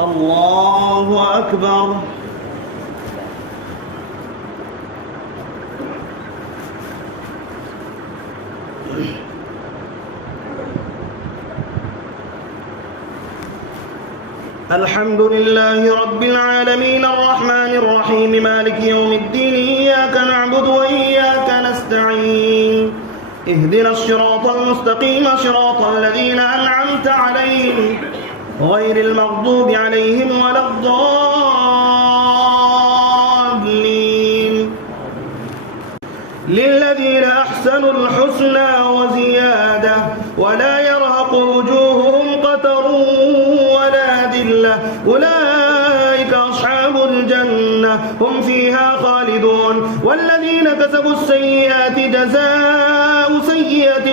الله أكبر. الحمد لله رب العالمين الرحمن الرحيم مالك يوم الدين إياك نعبد وإياك نستعين اهدنا الصراط المستقيم صراط الذين أنعمت عليهم غير المغضوب عليهم ولا الضالين. للذين أحسنوا الحسنى وزيادة ولا يرهق وجوههم قتر ولا ذلة أولئك أصحاب الجنة هم فيها خالدون. والذين كسبوا السيئات جزاء سيئة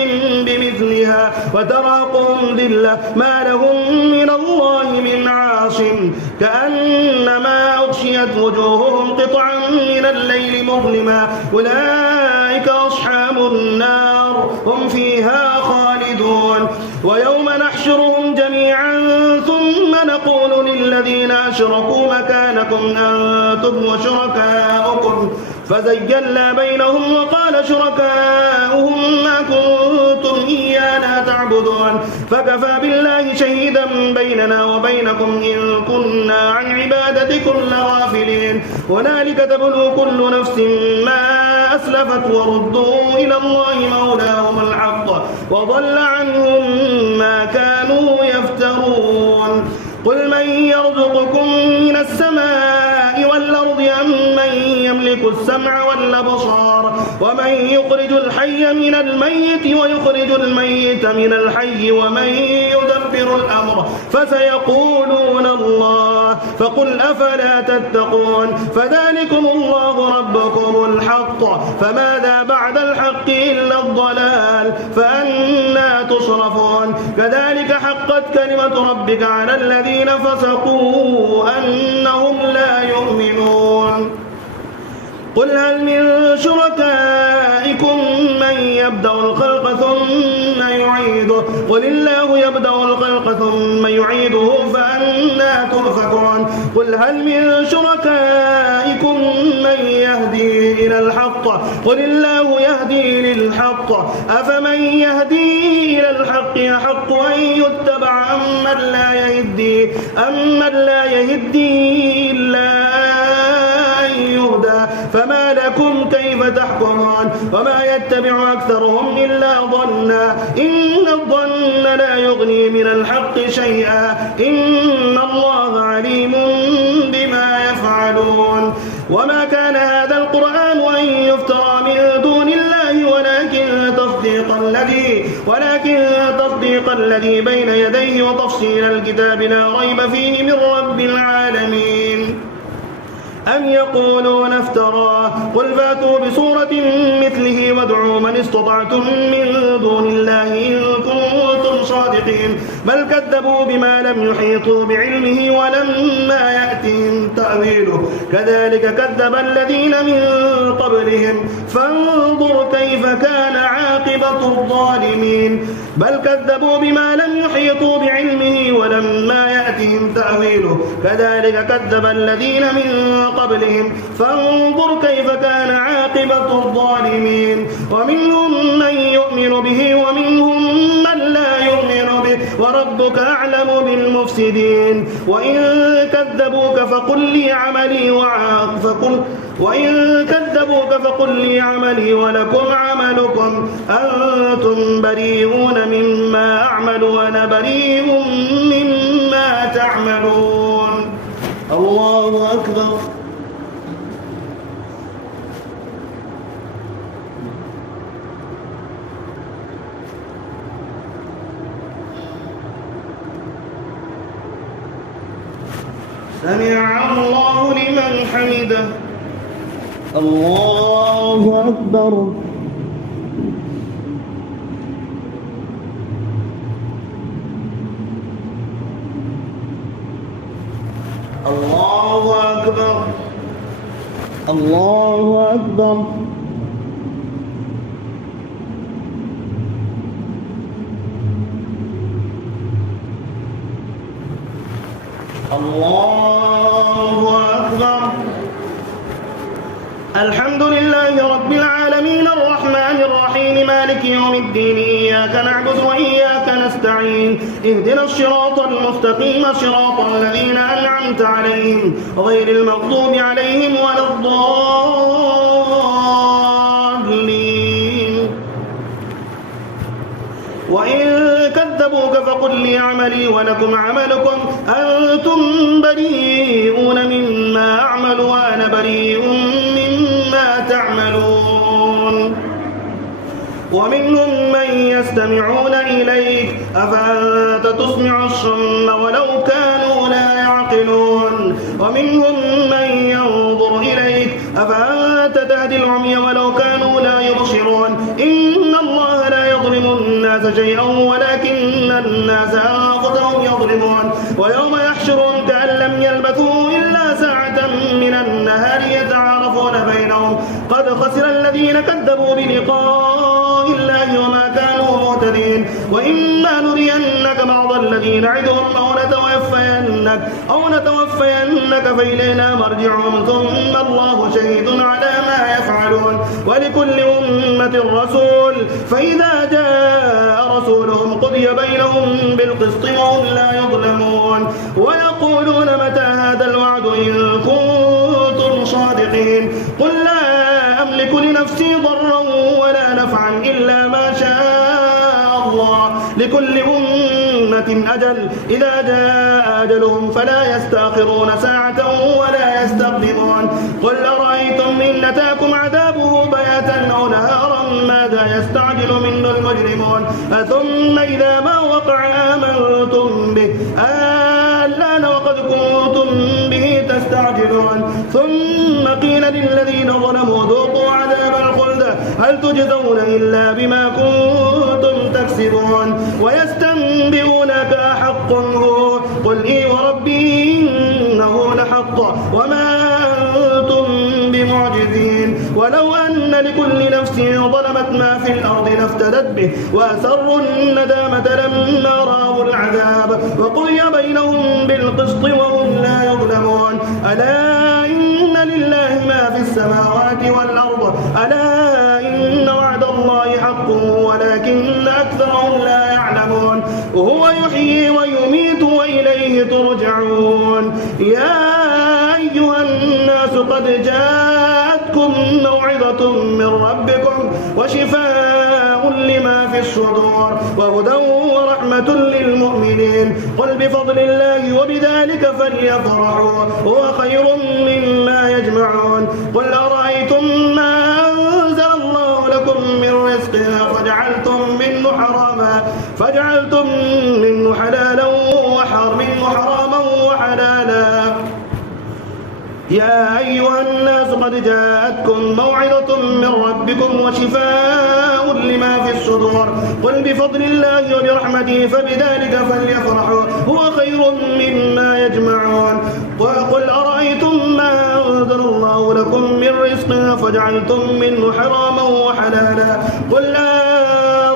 بمثلها وترهقهم ذلة ما لهم من الله من عاصم كأنما أغشيت وجوههم قطعا من الليل مظلما أولئك أصحاب النار هم فيها خالدون. ويوم نحشرهم جميعا ثم نقول للذين أشركوا مكانكم أنتم وشركاؤكم فزيّلنا بينهم وقال شركاؤهم ما كنتم إيانا تعبدون فكفى بالله شهيدا بيننا وبينكم إن كنا عن عبادتكم لغافلين. هنالك تبلو كل نفس ما أسلفت وردوا إلى الله مولاهم الحق وضل عنهم ما كانوا يفترون. قل من يرزقكم من السماء والأرض أم من يملك السمع والأبصار ومن يخرج الحي من الميت ويخرج الميت من الحي ومن يدبر الأمر فسيقولون الله فقل أفلا تتقون. فذلكم الله ربكم الحق فماذا بعد الحق إلا الضلال فأنى تصرفون. كذلك حقت كلمة ربك على الذين فسقوا أنهم لا يؤمنون. قل هل من شركائكم من يبدأ الخلق ثم يعيده قل الله يبدأ الخلق ثم يعيده فأنى تؤفكون. قل هل من شركائكم من يهدي إلى الحق قل الله يهدي للحق أفمن يهدي إلى الحق يحق أن يتبع أمن لا يهدي إلا أن يهدى فما لكم كيف تحكمون. وما يتبع أكثرهم إلا ظنا إن الظن لا يغني من الحق شيئا إن الله عليم بما يفعلون. وما كان هذا القرآن أن يفترى من دون الله ولكن تصديق الذي بين يديه وتفصيل الكتاب لا ريب فيه من رب العالمين. أم يقولون افتراه قل فاتوا بسورة مثله وادعوا من استطعتم من دون الله إن كنتم صادقين بل كذبوا بما لم يحيطوا بعلمه ولما يأتهم تأويله كذلك كذب الذين من قبلهم فانظر كيف كان عاقبة الظالمين بل كذبوا بما لم يحيطوا بعلمه ولما يأتهم تأويله كذلك كذب الذين من قبلهم فانظر كيف كان عاقبة الظالمين. ومنهم من يؤمن به ومنهم من لا يؤمن به وربك أعلم بالمفسدين. وإن كذبوك فقل لي عملي ولكم عملكم أنتم بريئون مما أعمل وأنا بريء مما تعملون. الله أكبر. سمع الله لمن حمده. الله أكبر. الله أكبر. الله أكبر. الله أكبر. الحمد لله رب العالمين الرحمن الرحيم مالك يوم الدين إياك نعبد وإياك نستعين اهدنا الصراط المستقيم صراط الذين أنعمت عليهم غير المغضوب عليهم ولا الضالين. وإن كذبوك فقل لي عملي ولكم عملكم أنتم بريئون مما أعمل وأنا بريء مما تعملون. ومنهم من يستمعون إليك أفأنت تسمع الصم ولو كانوا لا يعقلون. ومنهم من ينظر إليك أفأنت تهدي العمي ولو كانوا لا يبصرون. إن الله لا يظلم الناس شيئا ولكن الناس أنفسهم يظلمون. ويوم يحشرهم كأن لم يلبثوا إلا ساعة من النهار يتعارفون بينهم قد خسر الذين كذبوا بلقاء الله وما كانوا مهتدين. وإما نرينك بعض الذي نعدهم أو نتوفينك فإلينا مرجعهم ثم الله شهيد على ما يفعلون. ولكل أمة رسول فإذا جاء رسولهم قضي بينهم بالقسط وهم لا يظلمون. ويقولون متى هذا الوعد إن كنتم صادقين. قل لا أملك لنفسي ضرا ولا نفعا إلا ما شاء الله لكل أمة أجل إذا جاء أجلهم فلا يستأخرون ساعة ولا يستقدمون. قل أرأيتم إن أتاكم عذابه بياتا أو نهارا ماذا يستعجل منه المجرمون. ثم إذا ما وقع آمنتم به الآن وقد كنتم به تستعجلون. ثم قيل للذين ظلموا ذوقوا عذاب الخلد هل تجزون إلا بما كنتم تكسبون. ويستنبئونك أحق هو قل إي وربي إنه لحق وما أنتم بمعجزين. ولو أن لكل نفس ظلمت ما في الأرض لافتدت به وأسروا الندامة لما رأوا العذاب وقضي بينهم بالقسط وهم لا يظلمون. ألا إن لله ما في السماوات والأرض ألا إن وعد الله حق ولكن أكثرهم لا يعلمون. هو يحيي ويميت وإليه ترجعون. يا أيها الناس قد جاءتكم موعظة من ربكم وشفاء لما في الصدور وهدى ورحمة للمؤمنين. قل بفضل الله وبذلك فليفرحوا هو خير مما يجمعون. قل أرأيتم ما أنزل الله لكم من رزق فجعلتم منه حلالا وحراما وحلالا. يا أيها الناس قد جاءتكم موعظة من ربكم وشفاء لما في الصدور. قل بفضل الله وبرحمته فبذلك فليفرحوا هو خير مما يجمعون. وقل أرأيتم ما أنزل الله لكم من رزق فجعلتم منه حراما وحلالا. قل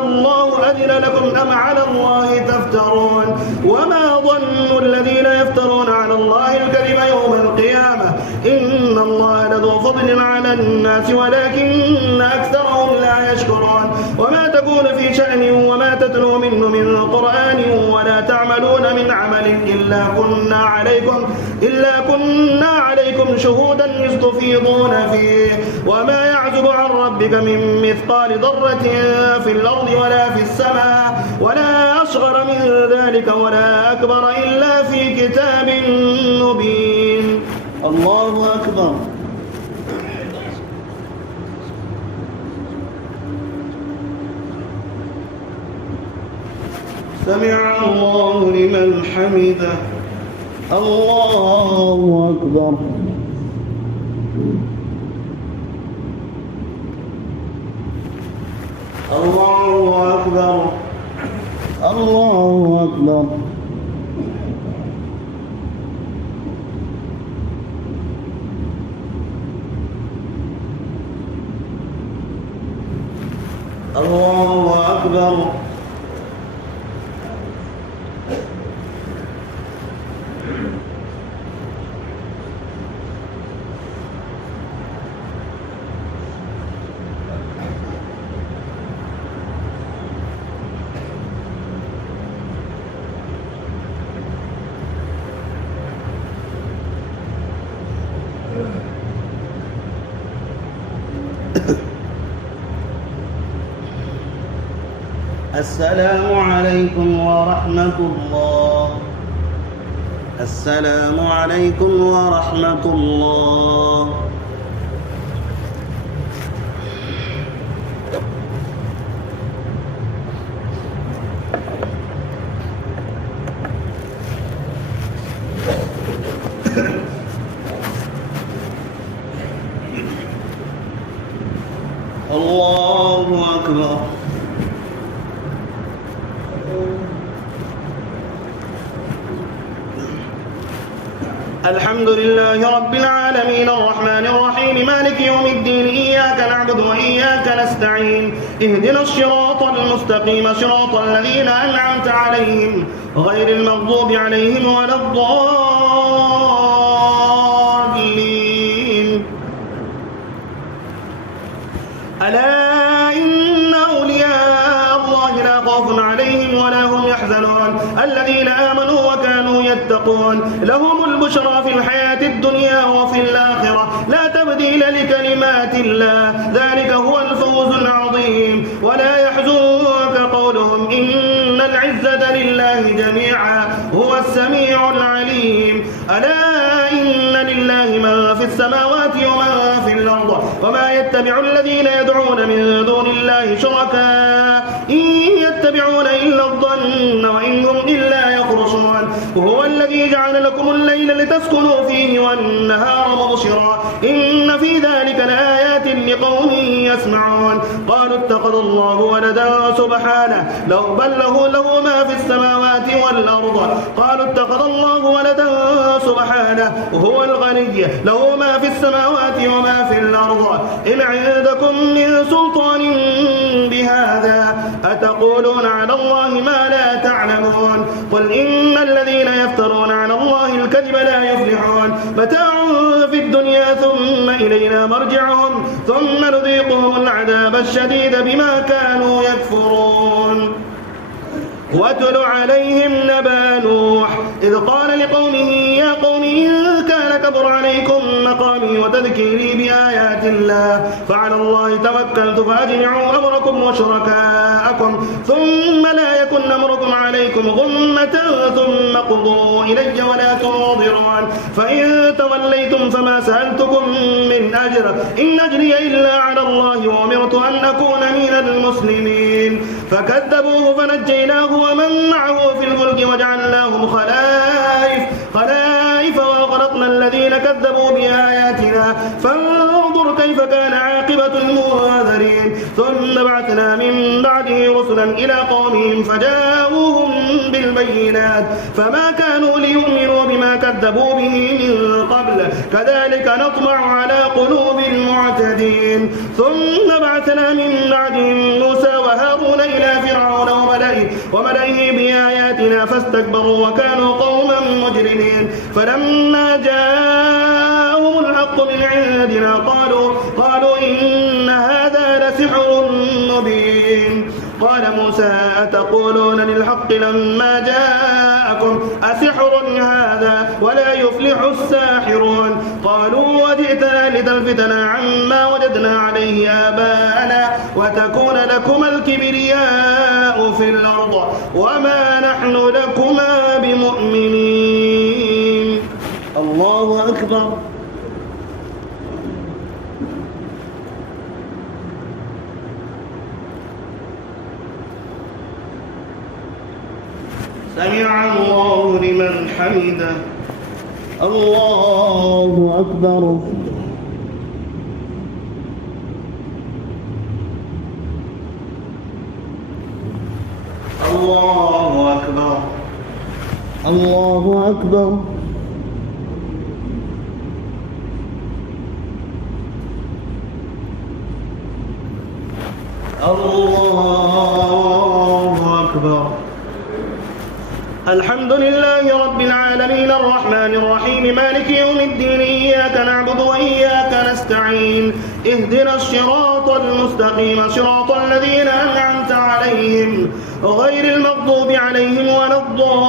الله أذن لكم أم على الله تفترون. وما ظن الذين يفترون على الله الكذب يوم القيامة إن الله لذو فضل على الناس ولكن أكثرهم لا يشكرون. وما تكون في شأن وما تتلو منه من قرآن ولا تعملون من عمل إلا كنا عليكم شهودا إذ تفيضون فيه. وما يعزب عن ربك من مثقال ذرة في الأرض ولا في السماء ولا أصغر من ذلك ولا أكبر إلا في كتاب مبين. الله أكبر. سمع الله لمن حمده. الله أكبر. الله أكبر. الله أكبر. الله أكبر. السلام عليكم ورحمة الله. السلام عليكم ورحمة الله. الله أكبر. الحمد لله رب العالمين الرحمن الرحيم مالك يوم الدين إياك نعبد وإياك نستعين اهدنا الصراط المستقيم صراط الذين أنعمت عليهم غير المغضوب عليهم ولا الضالين. ألا إن أولياء الله لا خوف عليهم ولا هم يحزنون الذين آمنوا وكانوا يتقون لهم البشرى في الحياة الدنيا وفي الآخرة لا تبديل لكلمات الله ذلك هو الفوز العظيم. ولا يحزنك قولهم إن العزة لله جميعا هو السميع العليم. ألا إن لله ما في السماوات وما في الأرض وما يتبع الذين يدعون من دون الله شركاء إن يتبعون إلا الظن وإن هم إلا يخرصون. وهو الذي جعل لكم الليل لتسكنوا فيه والنهار مبصرا إن في ذلك لآيات لقوم يسمعون. قالوا اتخذ الله ولدا سبحانه بل له ما في السماوات والأرض. قالوا اتخذ الله ولدا سبحانه وهو الغني له ما في السماوات وما في الأرض إن عندكم من سلطان بهذا أتقولون على الله ما لا تعلمون. قل إن الذين يفترون على الله الكذب لا يفلحون متاع في الدنيا ثم إلينا مرجعهم ثم نذيقهم العذاب الشديد بما كانوا يكفرون. واتل عليهم نبأ نوح إذ قال لقومه يا قوم إن كان كبر عليكم مقامي وتذكيري بآيات الله فعلى الله توكلت فأجمعوا أمركم وشركاءكم ثم لا يكن أمركم عليكم غمة ثم قضوا إلي ولا تنظرون. فإن توليتم فما سألتكم من أجر إن أجري إلا على الله وأمرت أن أكون من المسلمين. فكذبوه فنجيناه ومن معه في الفلك وجعلناهم خلائف وأغرقنا الذين كذبوا بآياتنا فانظر كيف كان عاقبة المنذرين. ثم بعثنا من بعده رسلا إلى قومهم فجاءوهم بالبينات فما كانوا ليؤمنوا بما كذبوا به من قبل كذلك نطمع على قلوب المعتدين. ثم بعثنا من بعدهم موسى وهارون إلى فرعون وملئه بآياتنا فاستكبروا وكانوا قوما مجرمين. فلما جاءهم الحق من عندنا قالوا إن هذا لسحر مبين. قال موسى أتقولون للحق لما جاءكم أسحر هذا ولا يفلح الساحرون. قالوا وجئتنا لتلفتنا عما وجدنا عليه آباءنا وتكون لكما الكبرياء في الأرض وما نحن لكما بمؤمنين. الله أكبر. سمع الله لمن حمده. الله أكبر. الله أكبر. الله أكبر. الله أكبر. الحمد لله رب العالمين الرحمن الرحيم مالك يوم الدين إياك نعبد وإياك نستعين اهدنا الصراط المستقيم صراط الذين أنعمت عليهم غير المغضوب عليهم ولا الضالين.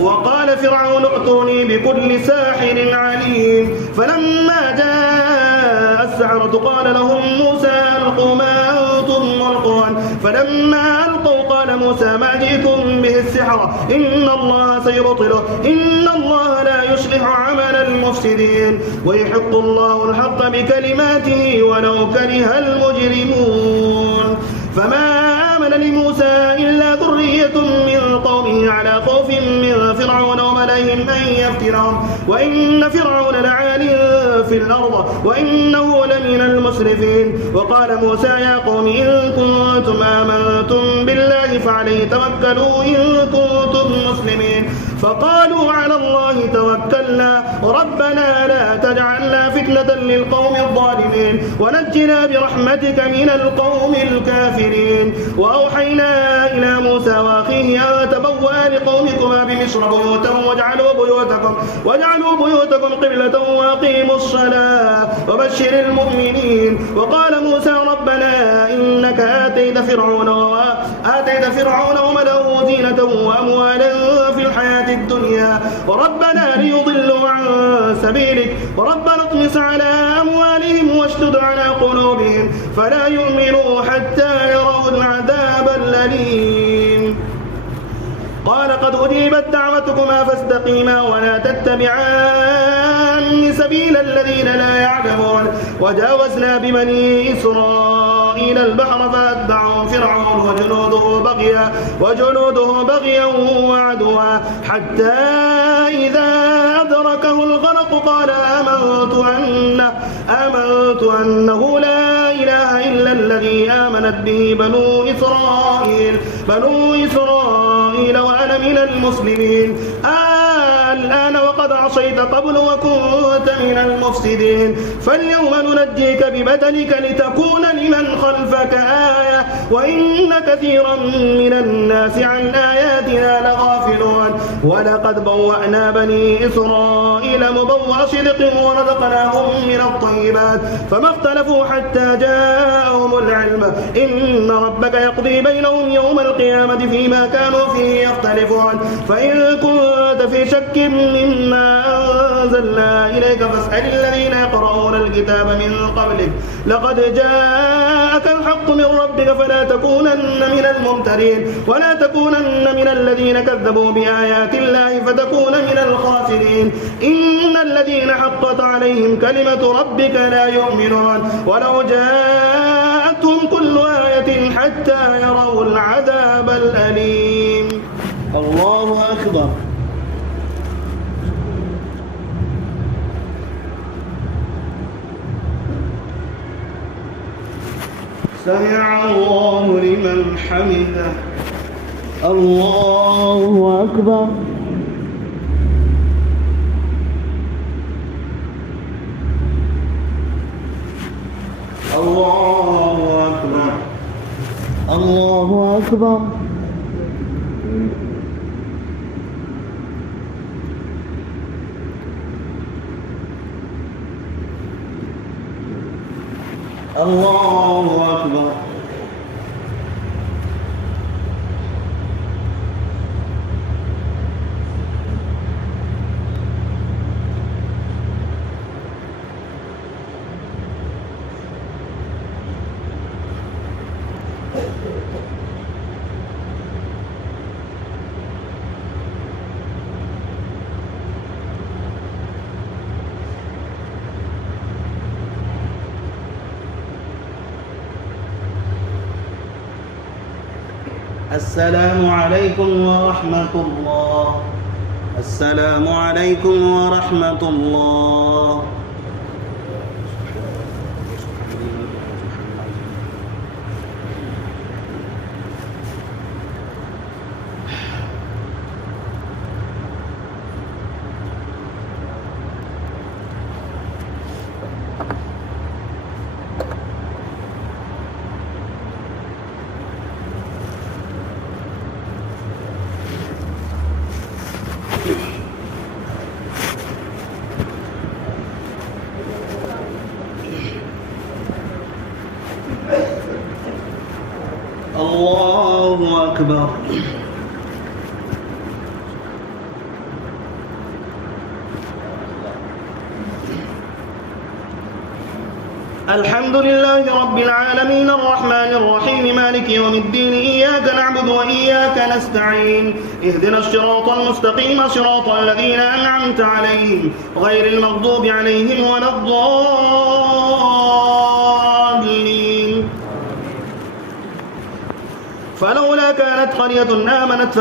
وقال فرعون ائتوني بكل ساحر عليم. فلما جاء السحرة قال لهم موسى ألقوا ما أنتم ملقون فلما ألقوا قال موسى ما جئتم به السحرة إن الله سيبطله إن الله لا يصلح عمل المفسدين ويحق الله الحق بكلماته ولو كره المجرمون فما آمن لموسى إلا ذرية من قومه على خوف من فرعون وملئهم أن يفتنهم وإن فرعون لعال في الأرض وإنه لمن المسرفين وقال موسى يا قوم إن كنتم آمنتم بالله فعليه توكلوا إن كنتم مسلمين فقالوا على الله توكلنا ربنا لا تجعلنا فتنة للقوم الظالمين ونجنا برحمتك من القوم الكافرين وأوحينا إلى موسى وأخيه أن تبوأ لقومكما بمصر بيوتا واجعلوا بيوتكم قبلة وأقيموا الصلاة وبشر المؤمنين وقال موسى ربنا إنك آتيت فرعون وملأه زينة وأموالا في الحياة الدنيا وربنا ليضلوا عن سبيلك وربنا اطمس على أموالهم واشدد على قلوبهم فلا يؤمنوا حتى يروا العذاب الأليم قال قد أجيبت دعوتكما فاستقيما ولا تتبعان سبيل الذين لا يعلمون وجاوزنا ببني إسرائيل البحر فأتبعهم فرعون وجنوده بغيا وعدوا حتى إذا أدركه الغرق قال آمنت أنه لا إله إلا الذي آمنت به بنو إسرائيل وأنا من المسلمين الآن وقد عصيت قبل وكنت من المفسدين فاليوم ننجيك ببدنك لتكون لمن خلفك آية وإن كثيرا من الناس عن آياتنا لغافلون ولقد بوأنا بني إسرائيل مبوأ صدق ورزقناهم من الطيبات فما اختلفوا حتى جاءهم العلم إن ربك يقضي بينهم يوم القيامة فيما كانوا فيه يختلفون فإن كنت في شك مما أنزلنا إليك فاسأل الذين يقرؤون الكتاب من قبلك لقد جاءك الحق من ربك فلا تكونن من الممترين ولا تكونن من الذين كذبوا بآيات الله فتكون من الخاسرين إن الذين حقت عليهم كلمة ربك لا يؤمنون ولو جاءتهم كل آية حتى يروا العذاب الأليم الله أكبر سمع الله لمن حمده الله أكبر الله أكبر الله أكبر الله أكبر السلام عليكم ورحمة الله السلام عليكم ورحمة الله الله أكبر الحمد لله رب العالمين الرحمن الرحيم مالك يوم الدين إياك نعبد وإياك نستعين اهدنا الصراط المستقيم صراط الذين أنعمت عليهم غير المغضوب عليهم ولا الضالين. فلولا كانت قرية آمنت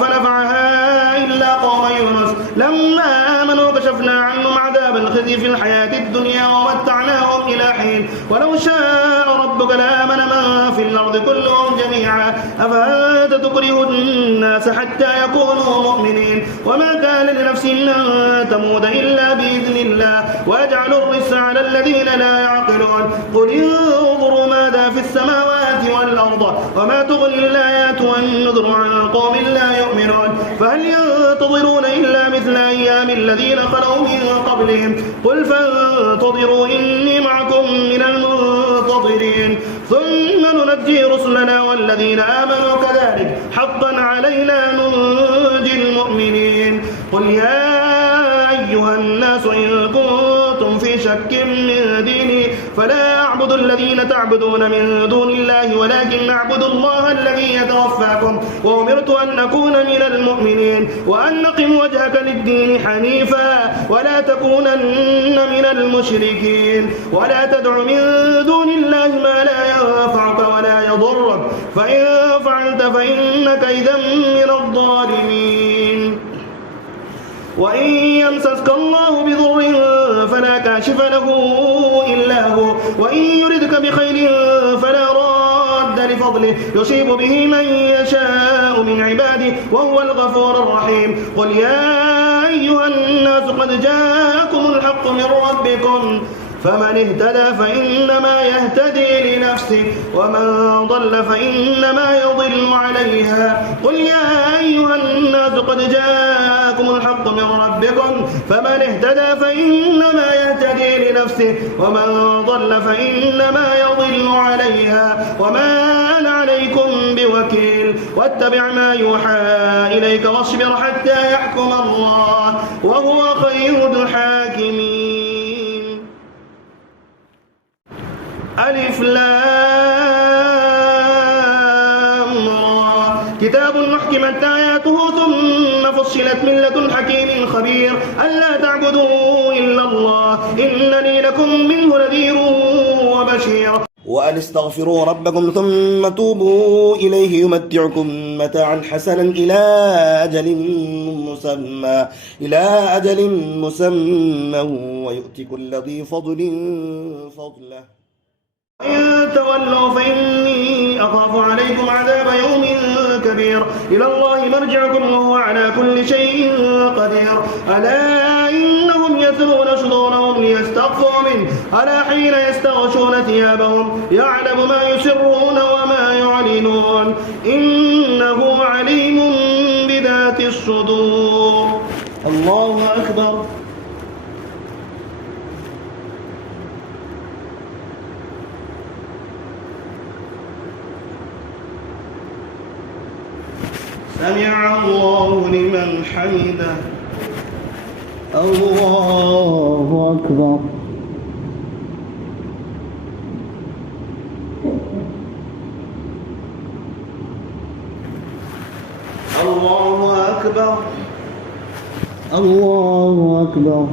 فنفعها إلا قوم يونس لما آمنوا كشفنا عنهم عذاب الخزي في الحياة الدنيا ومتعناهم إلى حين ولو شاء ربك لآمن من في الأرض كلهم جميعا أفأنت تكره الناس حتى يكونوا مؤمنين وما كان لنفس أن تموت إلا بإذن الله ويجعل الرجس على الذين لا يعقلون قل انظروا ماذا في السماوات والأرض وما تغني الآيات والنذر عن قوم لا يؤمنون فهل ينتظرون إلا مثل أيام الذين خلوا من قبلهم قل فانتظروا إني معكم من المنتظرين ثم ننجي رسلنا والذين آمنوا كذلك حقا علينا ننجي المؤمنين قل يا أيها الناس إن كنتم في شك من ديني فلا أعبد الذين تعبدون من دون الله ولكن أعبد الله الذي يتوفاكم وأمرت أن أكون من المؤمنين وأن أقم وجهك للدين حنيفا ولا تكونن من المشركين ولا تدع من دون الله ما لا ينفعك ولا يضرك فإن فعلت فإنك إذا من الظالمين. وإن يمسسك الله بضر فلا كاشف له إلا هو وإن يردك بخير فلا راد لفضله يصيب به من يشاء من عباده وهو الغفور الرحيم قل يا أيها الناس قد جاءكم الحق من ربكم فمن اهتدى فإنما يهتدي لنفسه ومن ضل فإنما يضل عليها قل يا أيها الناس قد جاءكم الحق من ربكم فمن اهتدى فإنما يهتدي لنفسه ومن ضل فإنما يضل عليها وما أنا عليكم بوكيل واتبع ما يوحى إليك واصبر حتى يحكم الله وهو خير الحاكمين. ألف لام را كتاب محكمت آياته ثم فصلت من لدن حكيم خبير ألا تعبدوا إلا الله إنني لكم منه نذير وبشير وأن استغفروا ربكم ثم توبوا إليه يمتعكم متاعا حسنا إلى أجل مسمى ويؤتي كل ذي فضل فضله إن تولوا فإني أخاف عليكم عذاب يوم كبير إلى الله مرجعكم وهو على كل شيء قدير ألا إنهم يثنون صدورهم ليستخفوا منه ألا حين يستغشون ثيابهم يعلم ما يسرون وما يعلنون إنه عليم بذات الصدور. الله أكبر. سمع الله لمن حمده. الله أكبر. الله أكبر. الله أكبر.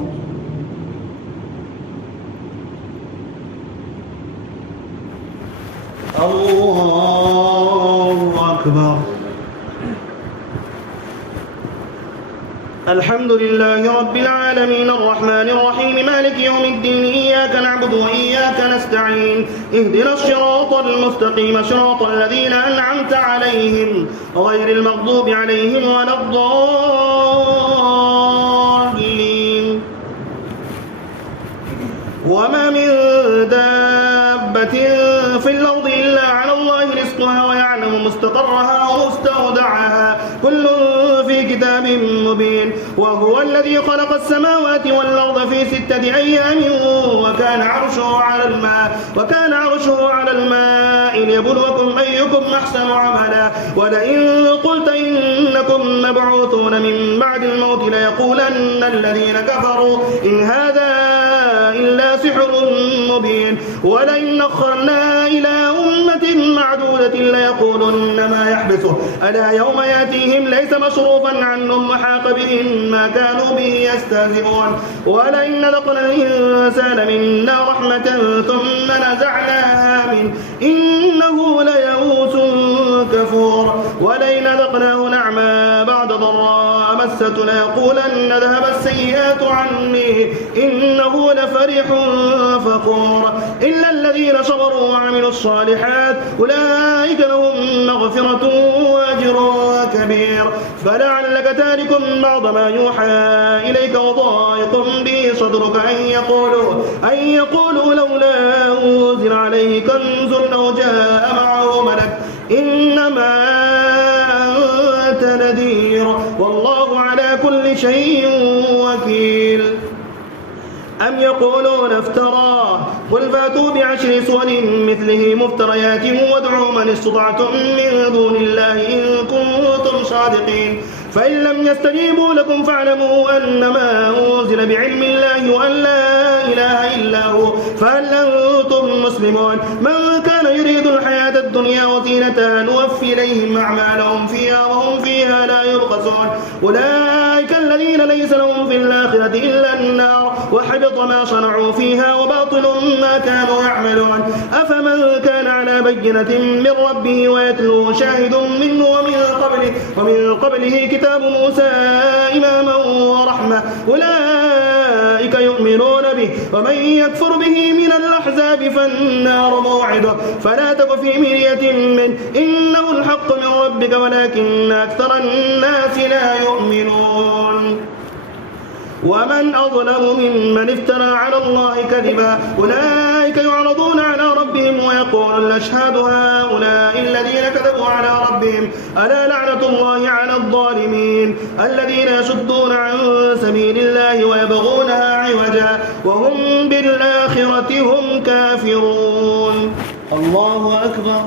الله أكبر. الحمد لله رب العالمين الرحمن الرحيم مالك يوم الدين إياك نعبد وإياك نستعين اهدنا الصراط المستقيم صراط الذين أنعمت عليهم غير المغضوب عليهم ولا الضالين. وما من دابة في الأرض إلا على الله رزقها ويعلم مستقرها ومستودعها كل في كتاب مبين. وهو الذي خلق السماوات والأرض في 6 أيام وكان عرشه على الماء ليبلوكم أيكم أحسن عملا ولئن قلت إنكم مبعوثون من بعد الموت ليقولن الذين كفروا إن هذا إلا سحر مبين ولئن أخرنا إلى أمة معدودة ليقولن ما يحبسه ألا يوم يأتيهم ليس مصروفا عنهم وحاق بهم ما كانوا به يستهزئون ولئن ذقنا الإنسان منا رحمة ثم نزعناها منه إنه ليئوس كفور ولئن ذقناه نعما بعد ضراء مسته ليقولن ذهب السيئات عني إنه لفرح فخور إلا الذين صبروا وعملوا الصالحات أولئك لهم مغفرة وأجر كبير فلعلك تارك بعض ما يوحى إليك وضائق به صدرك أن يقولوا لولا أنزل عليه كنز أو جاء معه ملك إنما أنت نذير والله على كل شيء وكيل أم يقولون افتراه قل فاتوا بعشر سور مثله مفتريات وادعوا من استطعتم من دون الله إن كنتم صادقين فإن لم يستجيبوا لكم فاعلموا أنما أنزل بعلم الله وأن لا إله إلا هو فهل أنتم مسلمون من كان يريد الحياة الدنيا وزينتها نوفي إليهم أعمالهم فيها وهم فيها لا يبخسون أولئك الذين ليس لهم في الآخرة إلا النار وحبط ما صنعوا فيها وباطل ما كانوا يعملون أفمن كان على بينة من ربه ويتلو شاهد منه ومن قبله كتاب موسى إماما ورحمة أولئك يؤمنون به ومن يكفر به من الأحزاب فالنار موعده فلا تك في مرية منه إنه الحق من ربك ولكن أكثر الناس لا يؤمنون ومن أظلم ممن افترى على الله كذبا أولئك يعرضون على ربهم ويقول الأشهاد هؤلاء الذين كذبوا على ربهم ألا لعنة الله على الظالمين الذين يصدون عن سبيل الله ويبغونها عوجا وهم بالآخرة هم كافرون الله أكبر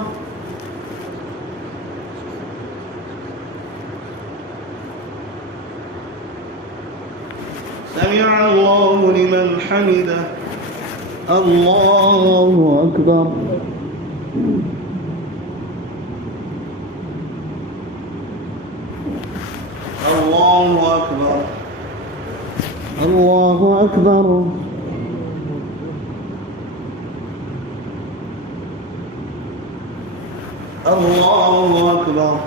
سمع الله لمن حمده الله أكبر الله أكبر الله أكبر الله أكبر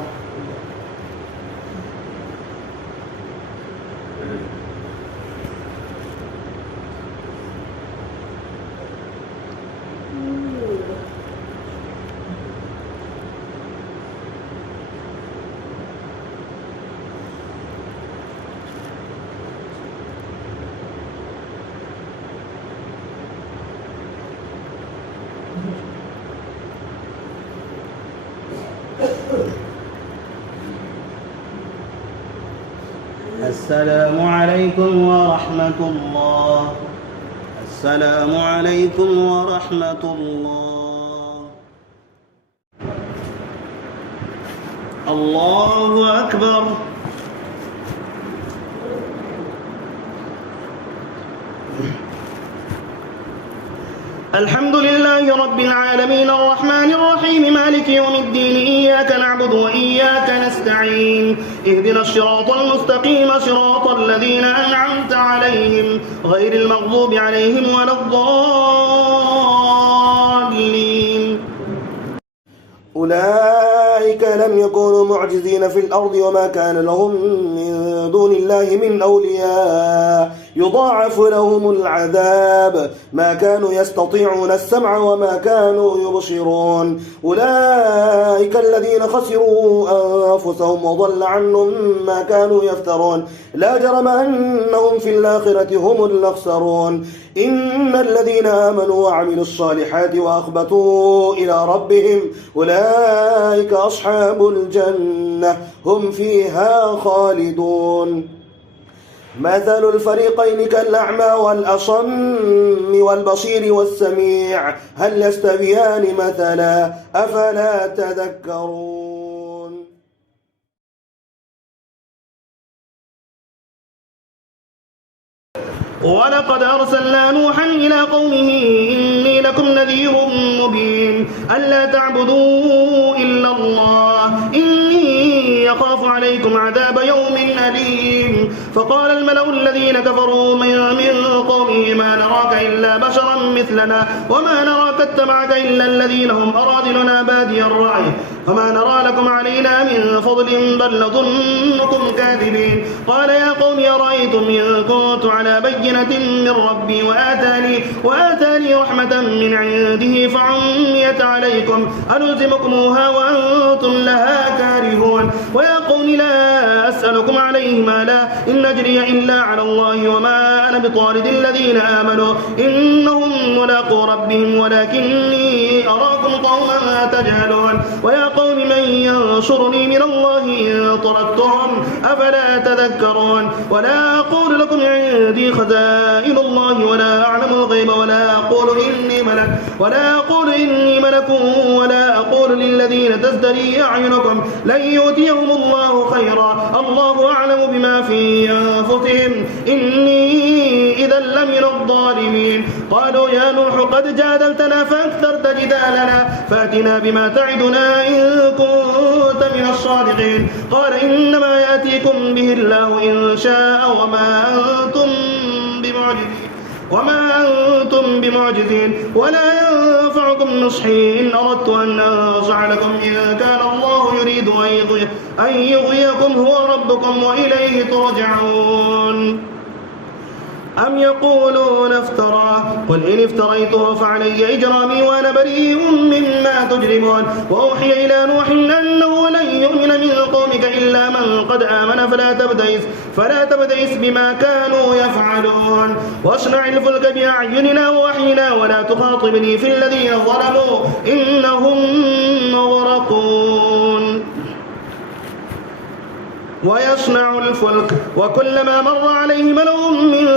السلام عليكم ورحمة الله السلام عليكم ورحمة الله الله أكبر الحمد لله رب العالمين الرحمن الرحيم مالك يوم الدين إياك نعبد وإياك نستعين اهدنا الصراط المستقيم صراط الذين أنعمت عليهم غير المغضوب عليهم ولا الضالين أولئك لم يكونوا معجزين في الأرض وما كان لهم من دون الله من أولياء يضاعف لهم العذاب ما كانوا يستطيعون السمع وما كانوا يبصرون أولئك الذين خسروا أنفسهم وضل عنهم ما كانوا يفترون لا جرم أنهم في الآخرة هم الأخسرون إن الذين آمنوا وعملوا الصالحات وأخبتوا إلى ربهم أولئك أصحاب الجنة هم فيها خالدون مثل الفريقين كالأعمى والأصم والبصير والسميع هل يستويان مثلا أفلا تذكرون ولقد أرسلنا نوحا إلى قومه إني ألا تعبدوا إلا الله إني أخاف عليكم عذاب يوم أليم. فقال الملأ الذين كفروا من قومه ما نراك إلا بشرا مثلنا وما نراك اتبعك إلا الذين هم أرادلنا بادي الرأي فما نرى لكم علينا من فضل بل نظنكم كاذبين. قال يا قوم أرأيتم إن كنت على بينة من ربي وآتاني رحمة من عنده فعميت عليكم ألزمكموها وأنتم لها كارهون. ويا قوم لا أسألكم عليه مالا إن أجري إلا على الله وما أنا بطارد الذين آمنوا إنهم ملاقو ربهم ولكني أراكم قوما تجهلون. ويا قوم من ينصرني من الله إن طردتهم أفلا تذكرون. ولا أقول لكم عندي خزائن الله ولا أعلم الغيب ولا أقول إني ملك ولا أقول للذين تزدري أعينكم لن يؤتيهم الله خيرا الله أعلم بما في أنفسهم إني إذا لمن الظالمين. قالوا يا نوح قد جادلتنا فأكثرت جدالنا فأتنا بما تعدنا إن كنت من الصادقين. قال إنما يأتيكم به الله إن شاء وما أنتم بمعجزين ولا ينفعكم نصحي إن أردت أن أنصح لكم إن كان الله يريد أن يغويكم هو ربكم وإليه ترجعون. أم يقولون افتراه قل إن افتريته فعلي إجرامي وأنا بريء مما تجرمون. وأوحي إلى نوح أنه لن يؤمن من قومك إلا من قد آمن فلا تبتئس بما كانوا يفعلون. واصنع الفلك بأعيننا ووحينا ولا تخاطبني في الذين ظلموا إنهم مغرقون. ويصنع الفلك وكلما مر عليه ملأ من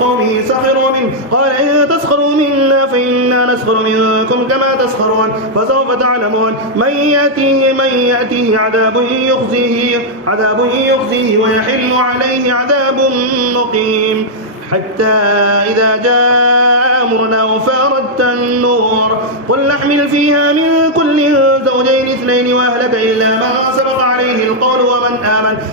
قومه سخروا منه قال إن تسخروا منا فإنا نسخر منكم كما تسخرون. فسوف تعلمون من يأتيه عذاب يخزيه ويحل عليه عذاب مقيم. حتى إذا جاء أمرنا وفارت النور قل نحمل فيها من كل زوجين اثنين وأهلك إلا من سبق عليه القول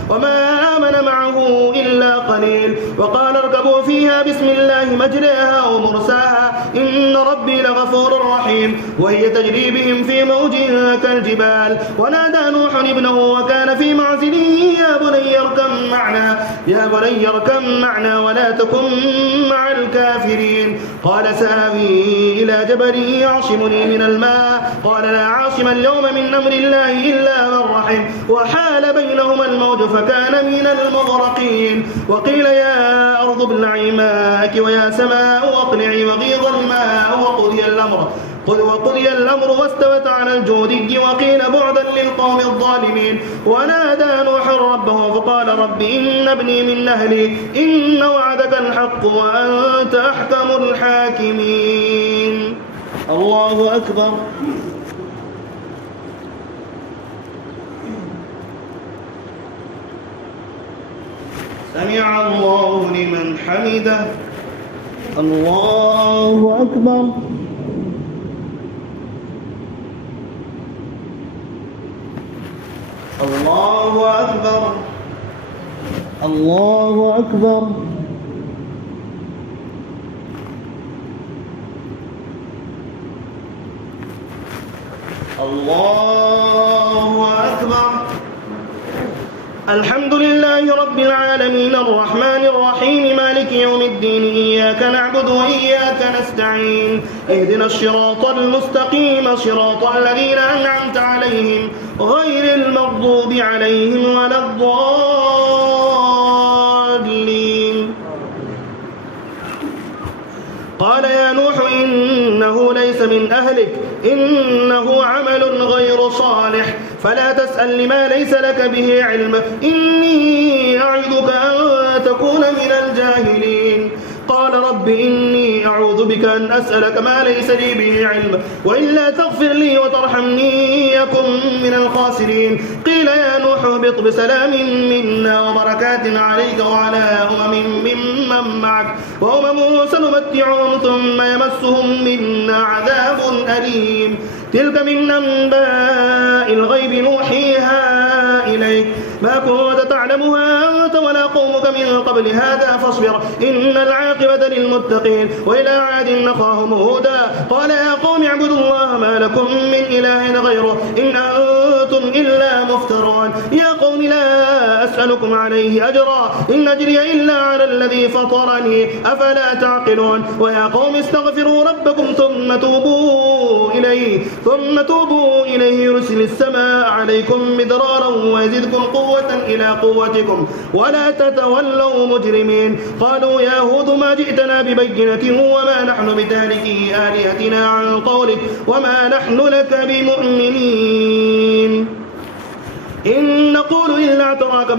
وما آمن معه إلا قليل. وقال اركبوا فيها بسم الله مجريها ومرساها إن ربي لغفور رحيم. وهي تجري بهم في موج كالجبال. ونادى نوح ابنه وكان في معزل يا بني اركب معنا ولا تكن مع الكافرين. قال سآوي إلى جبل يعصمني من الماء قال لا عاصم اليوم من أمر الله إلا من رحم وحال بينهما الموج فكان من المغرقين. وقيل يا أرض ابلعي ماءك ويا سماء أقلعي وغيض الماء وقضي الأمر واستوت على الجودي وقيل بعدا للقوم الظالمين. ونادى نوح ربه فقال رب إن ابني من أهلي إن وعدك الحق وأنت أحكم الحاكمين. الله أكبر. سمع الله لمن حمده. الله أكبر. الله أكبر. الله أكبر. الله أكبر. الحمد لله رب العالمين الرحمن الرحيم مالك يوم الدين إياك نعبد وإياك نستعين اهدنا الصراط المستقيم صراط الذين أنعمت عليهم غير المغضوب عليهم ولا الضالين. قال يا نوح إنه ليس من أهلك إنه عمل غير صالح فلا تسأل لما ليس لك به علم إني أعظك أن تكون من الجاهلين. قال رب إني أعوذ بك أن أسألك ما ليس لي به علم وإلا تغفر لي وترحمني يكن من الخاسرين. قيل يا نوح اهبط بسلام منا وبركات عليك وعلى ممن معك وأمم سنمتعهم ثم يمسهم منا عذاب أليم. تلك من أنباء الغيب نوحيها إليك ما كنت تعلمها أنت ولا قومك من قبل هذا فاصبر إن العاقبة للمتقين. وإلى عاد أخاهم هودا قال يا قوم اعبدوا الله ما لكم من إله غيره إن أنتم إلا مفترون. يا قوم لا أسألكم عليه أجرا إن أجري إلا على الذي فطرني أفلا تعقلون. ويا قوم استغفروا ربكم ثم توبوا إليه يرسل السماء عليكم مدرارا ويزدكم قوة إلى قوتكم ولا تتولوا مجرمين. قالوا يا هود ما جئتنا ببينة وما نحن بتاركي آلهتنا عن قولك وما نحن لك بمؤمنين إن نقول إلا اعتراك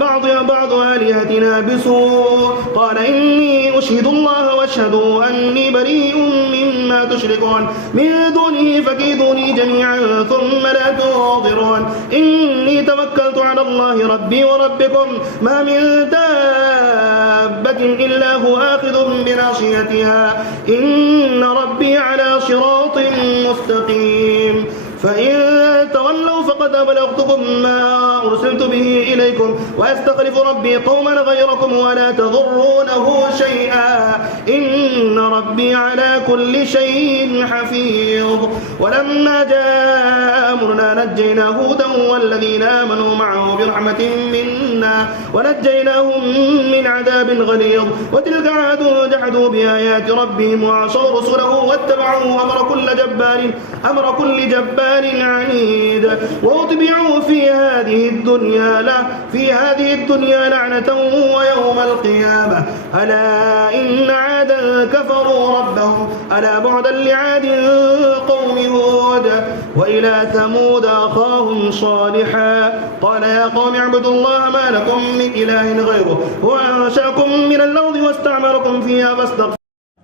بعض آلهتنا بسوء. قال إني أشهد الله واشهدوا أني بريء مما تشركون من دونه فكيدوني جميعا ثم لا تنظرون. إني توكلت على الله ربي وربكم ما من دابة إلا هو آخذ بناصيتها إن ربي على صراط مستقيم. فإن تولوا فقد أبلغتكم ما أرسلت به إليكم ويستخلف ربي قوما غيركم ولا تضرونه شيئا إن ربي على كل شيء حفيظ. ولما جاء أمرنا نجينا هودا والذين آمنوا معه برحمة منا ونجيناهم من عذاب غليظ. وتلك عاد جحدوا بآيات ربهم وعصوا رسله واتبعوا أمر كل جبار عنيد وأتبعوا في هذه الدنيا لعنة ويوم القيامة ألا إن عادا كفروا ربهم ألا بعدا لعاد قوم هود. وإلى ثمود أخاهم صالحا قال يا قوم اعبدوا الله ما لكم من إله غيره هو أنشأكم من الأرض واستعمركم فيها فاستغفروا.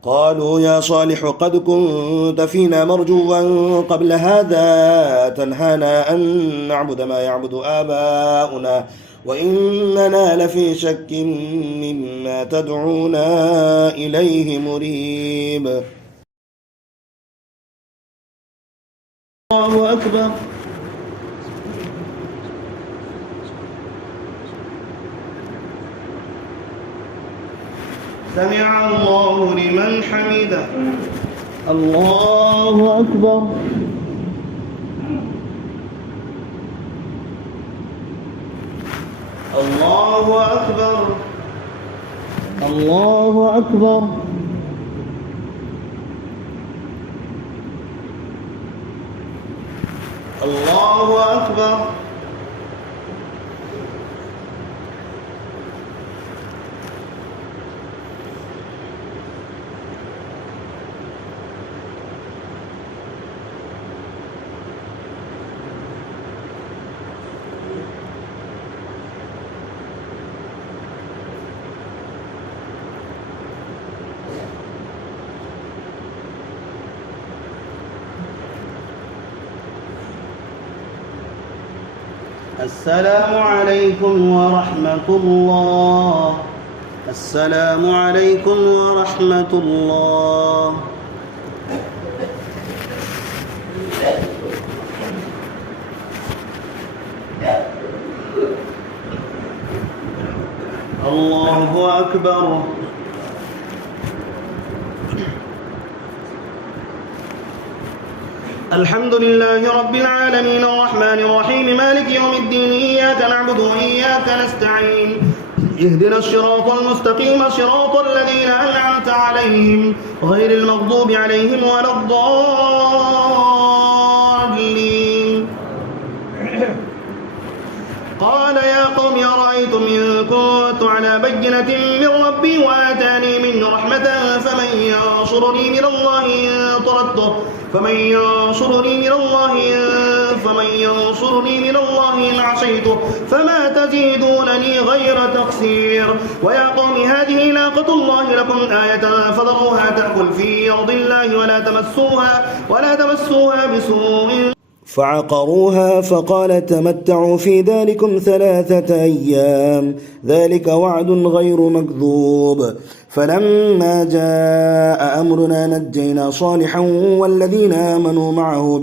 قالوا يا صالح قد كنت فينا مرجوا قبل هذا تنهانا أن نعبد ما يعبد آباؤنا وإننا لفي شك مما تدعونا إليه مريب. الله أكبر. سمع الله لمن حمده. الله أكبر. الله أكبر. الله أكبر. الله أكبر. السلام عليكم ورحمة الله. السلام عليكم ورحمة الله. الله أكبر. الحمد لله رب العالمين الرحمن الرحيم مالك يوم الدين إياك نعبد وإياك نستعين اهدنا الصراط المستقيم صراط الذين أنعمت عليهم غير المغضوب عليهم ولا الضالين. قال يا قوم أرأيتم إن كنت على بينة من ربي وآتاني منه رحمة فمن ينصرني من الله إن طردته فمن ينصرني من الله إن عصيته فما تزيدونني غير تقصير. ويا قوم هذه ناقة الله لكم آية فذروها تأكل في أرض الله ولا تمسوها بسوء فعقروها فقال تمتعوا في داركم 3 أيام ذلك وعد غير مكذوب. فلما جاء أمرنا نجينا صالحا والذين آمنوا معه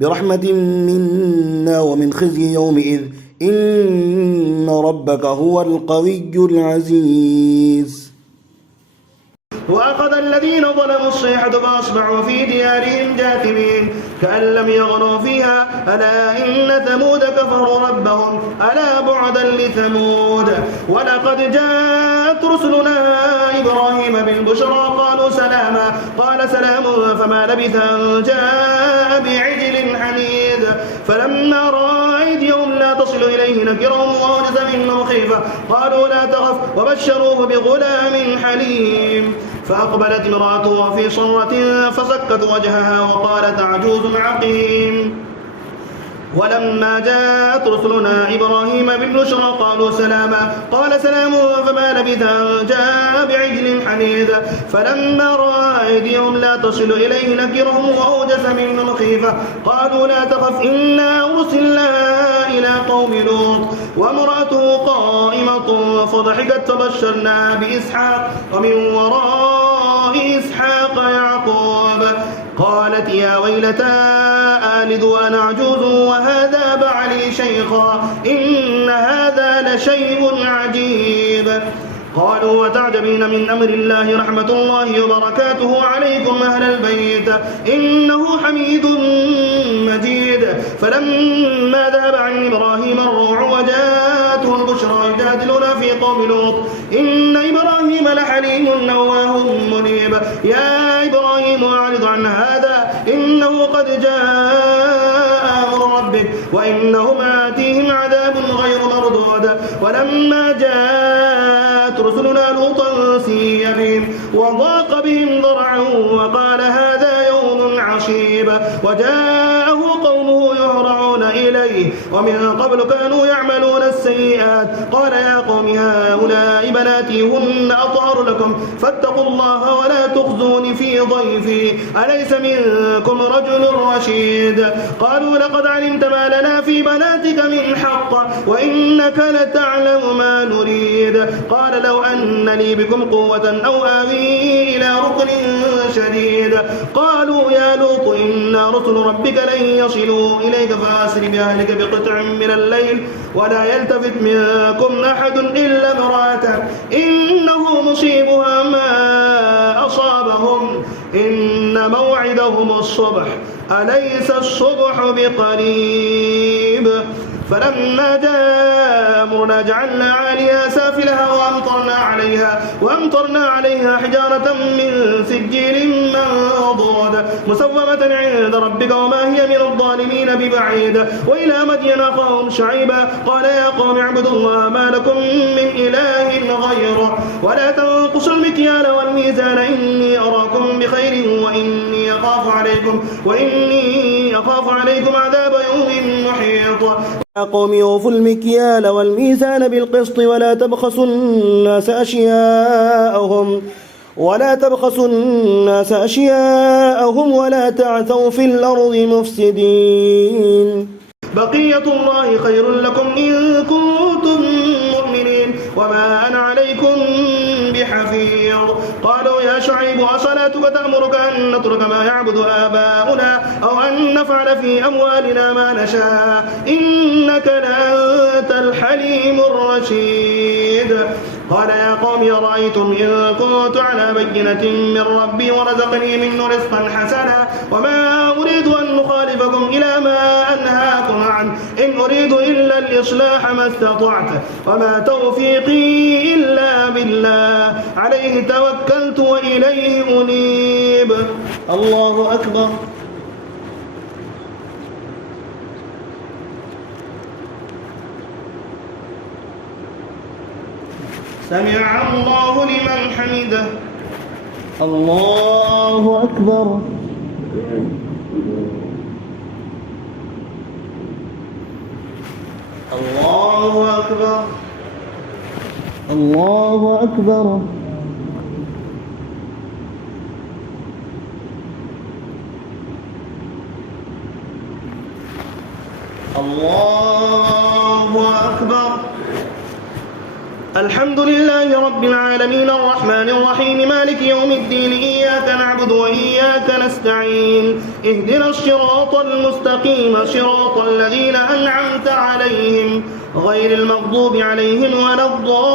برحمة منا ومن خزي يومئذ إن ربك هو القوي العزيز. وأخذ الذين ظلموا الصيحة فأصبحوا في ديارهم جاثمين كأن لم يغنوا فيها ألا إن ثمود كفروا ربهم ألا بعدا لثمود. ولقد جاءت رسلنا إبراهيم بالبشرى قالوا سلاما قال سلام فما لبث أن جاء بعجل حنيذ فلما رأى أيديهم لا تصل إليه نكرهم وأوجس منهم خيفة قالوا لا تخف وبشروه بغلام حليم. فأقبلت امرأته في صرة فسكت وجهها وقالت عجوز عقيم. ولما جاءت رسلنا إبراهيم بالبشرى قالوا سلاما قال سلام فما لبث أن جاء بعجل حنيذ فلما رأى أيديهم لا تصل إليه نكرهم وأوجس منهم خيفة قالوا لا تخف إنا أرسلنا إلى قوم لوط وامرأته قائمة فضحكت فبشرناها بإسحاق ومن وراء إسحاق يعقوب. قالت يا ويلتى آلد وأنا عجوز وهذا بعلي شيخا إن هذا لشيء عجيب. قالوا وتعجبين من أمر الله رحمة الله وبركاته عليكم أهل البيت إنه حميد مجيد. فلما ذهب عن إبراهيم الروع وجاءته البشرى يجادلنا في قوم لوط إن إبراهيم لحليم نواه منيب. يا إبراهيم أعرض عن هذا إنه قد جاء أمر ربك وإنهم آتيهم عذاب غير مردود. ولما جاءت رسلنا لوطا سيء بهم وضاق بهم ضرعا وقال هذا يوم عصيب وجاءه قومه يهرعون إليه ومن قبل كانوا يعملون السيئات قال يا قوم هؤلاء بناتي هن أطهر لكم فاتقوا الله ولا تخزوني في ضيفي أليس منكم رجل رشيد. قالوا لقد علمت ما لنا في بناتك من حق وإنك لتعلم ما نريد. قال لو أن لي بكم قوة أو آوي إلى ركن شديد. قالوا يا لوط إنا رسل ربك لن يصلوا إليك فأسر بأهلك بقطع من الليل ولا يلتفت منكم أحد إلا امرأته إنه مصيبها ما أصابهم إن موعدهم الصبح أليس الصبح بقريب. فلما جاء أمرنا جعلنا عاليها سافلها وأمطرنا عليها حجارة من سجيل منضود مسومة عند ربك وما هي من الظالمين ببعيد. وإلى مدين أخاهم شعيبا قال يا قوم اعبدوا الله ما لكم من إله غيره ولا تنقصوا المكيال والميزان إني أراكم بخير وإني أخاف عليكم عذاب يوم محيط. يا قوم أوفوا المكيال والميزان بالقسط ولا تبخسوا الناس أشياءهم ولا تعثوا في الأرض مفسدين. بقية الله خير لكم إن كنتم مؤمنين وما أنا عليكم بحفيظ. قالوا يا شعيب أصلاتك تأمرك أن نترك ما يعبد آباؤنا أو أن نفعل في أموالنا ما نشاء إنك لأنت الحليم الرشيد. قال يا قوم أرأيتم إن كنت على بينة من ربي ورزقني منه رزقا حسنا وما أريد أن أخالفكم إلى ما أنهاكم عنه إن أريد إلا الإصلاح ما استطعت وما توفيقي إلا بالله عليه توكلت وإليه أنيب. الله أكبر. سمع الله لمن حمده. الله أكبر. الله أكبر. الله أكبر. الله أكبر. الحمد لله رب العالمين الرحمن الرحيم مالك يوم الدين إياك نعبد وإياك نستعين اهدنا الصراط المستقيم صراط الذين أنعمت عليهم غير المغضوب عليهم ولا الضالين.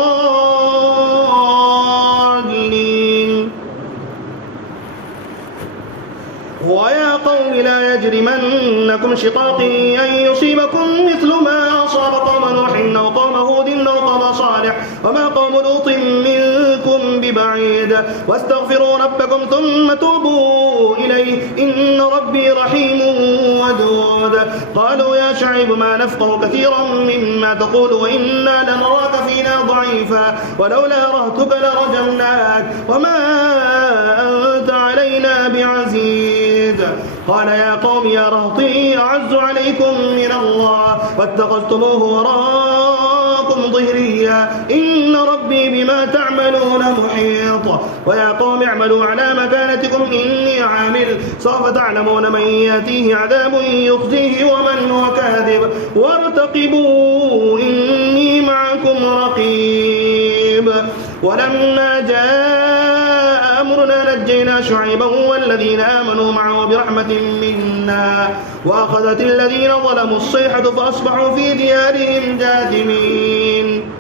ويا قوم لا يجرمنكم شقاقي أن يصيبكم مثل ما أصاب قوم نوح أو قوم هود أو قوم صالح وما قوم لوط منكم ببعيد واستغفروا ربكم ثم توبوا إليه إن ربي رحيم ودود. قالوا يا شعيب ما نفقه كثيرا مما تقول وإنا لنراك فينا ضعيفا ولولا رهتك لرجمناك وما أنت علينا بعزيز. قال يا قوم يا رهطي أعز عليكم من الله واتخذتموه وراءكم ظهريا إن ربي بما تعملون محيط. ويا قوم اعملوا على مكانتكم إني عامل سوف تعلمون من يأتيه عذاب يخزيه ومن هو كاذب وارتقبوا إني معكم رقيب. ولما جاء أمرنا نجينا شعيبا والذين آمنوا معه برحمة منا وأخذت الذين ظلموا الصيحة فأصبحوا في ديارهم جاثمين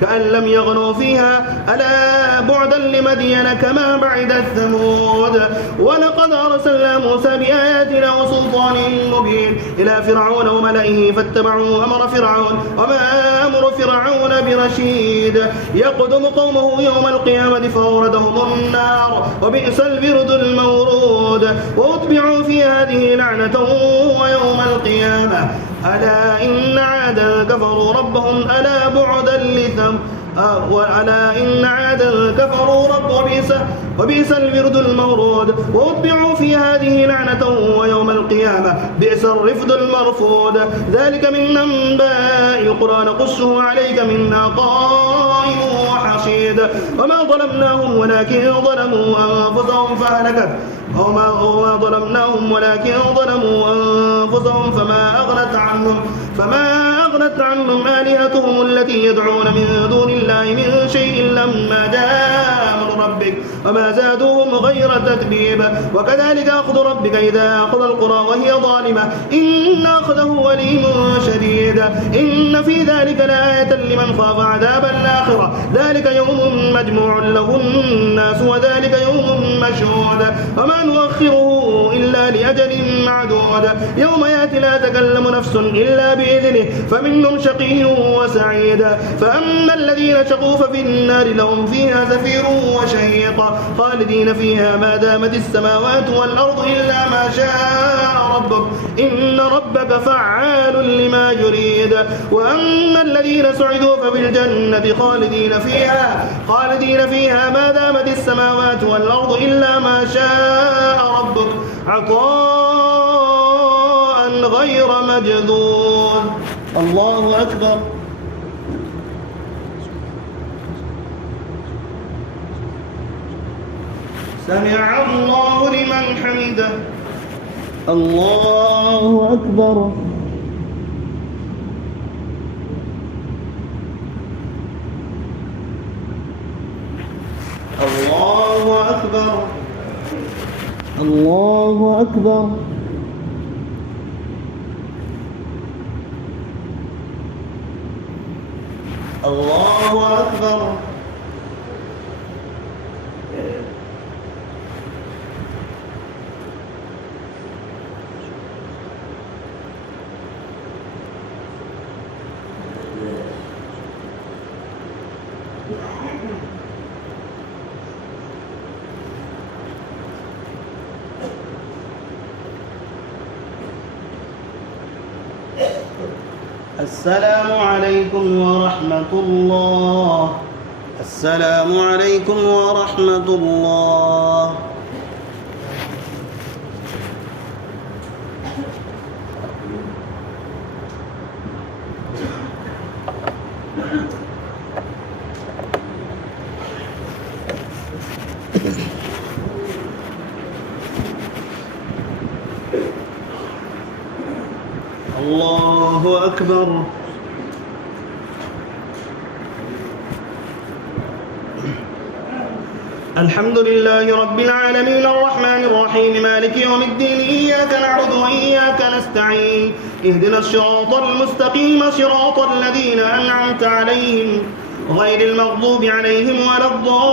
كأن لم يغنوا فيها ألا بعدا لمدين كما بعدت ثمود. ولقد أرسلنا موسى بآياتنا وسلطان مبين إلى فرعون وملئه فاتبعوا أمر فرعون وما أمر فرعون برشيد يقدم قومه يوم القيامة فأوردهم النار وبئس الورد المورود وأتبعوا في هذه لعنة ويوم القيامة ألا إن عادا كفروا ربهم ألا بعدا ألا إن عادا كفروا ربهم وبئس الورد المورود وأتبعوا في هذه لعنة ويوم القيامة بئس الرفد المرفود. ذلك من أنباء القرى نقصه عليك منها قائم وحصيد. وما ظلمناهم ولكن ظلموا أنفسهم فأهلكت وما ظلمناهم ولكن ظلموا أنفسهم فما أغنت عنهم آلهتهم التي يدعون من دون الله من شيء لما جاء أمر ربك وما زادوهم غير تتبيب. وكذلك أخذ ربك إذا أخذ القرى وهي ظالمة إن أخذه أليم شديد. إن في ذلك لآية لمن خاف عذاب الآخرة ذلك يوم مجموع له الناس وذلك يوم مشهود وما نؤخره إلا لأجل معدود يوم يأتي لا تكلم نفس إلا بإذنه فمنهم شقي وسعيد. فأما الذين شقوا ففي النار لهم فيها زفير وشهيق خالدين فيها ما دامت السماوات والأرض إلا ما شاء ربك إن ربك فعال لما يريد. وأما الذين سعدوا ففي الجنة خالدين فيها ما دامت السماوات والأرض إلا ما شاء ربك عطاء غير مجذوذ. الله أكبر. سمع الله لمن حمده. الله أكبر. الله أكبر. الله أكبر. الله أكبر. السلام عليكم ورحمة الله. السلام عليكم ورحمة الله. الله أكبر. الحمد لله رب العالمين الرحمن الرحيم مالك يوم الدين إياك نعبد وإياك نستعين اهدنا الصراط المستقيم صراط الذين أنعمت عليهم غير المغضوب عليهم ولا الضالين.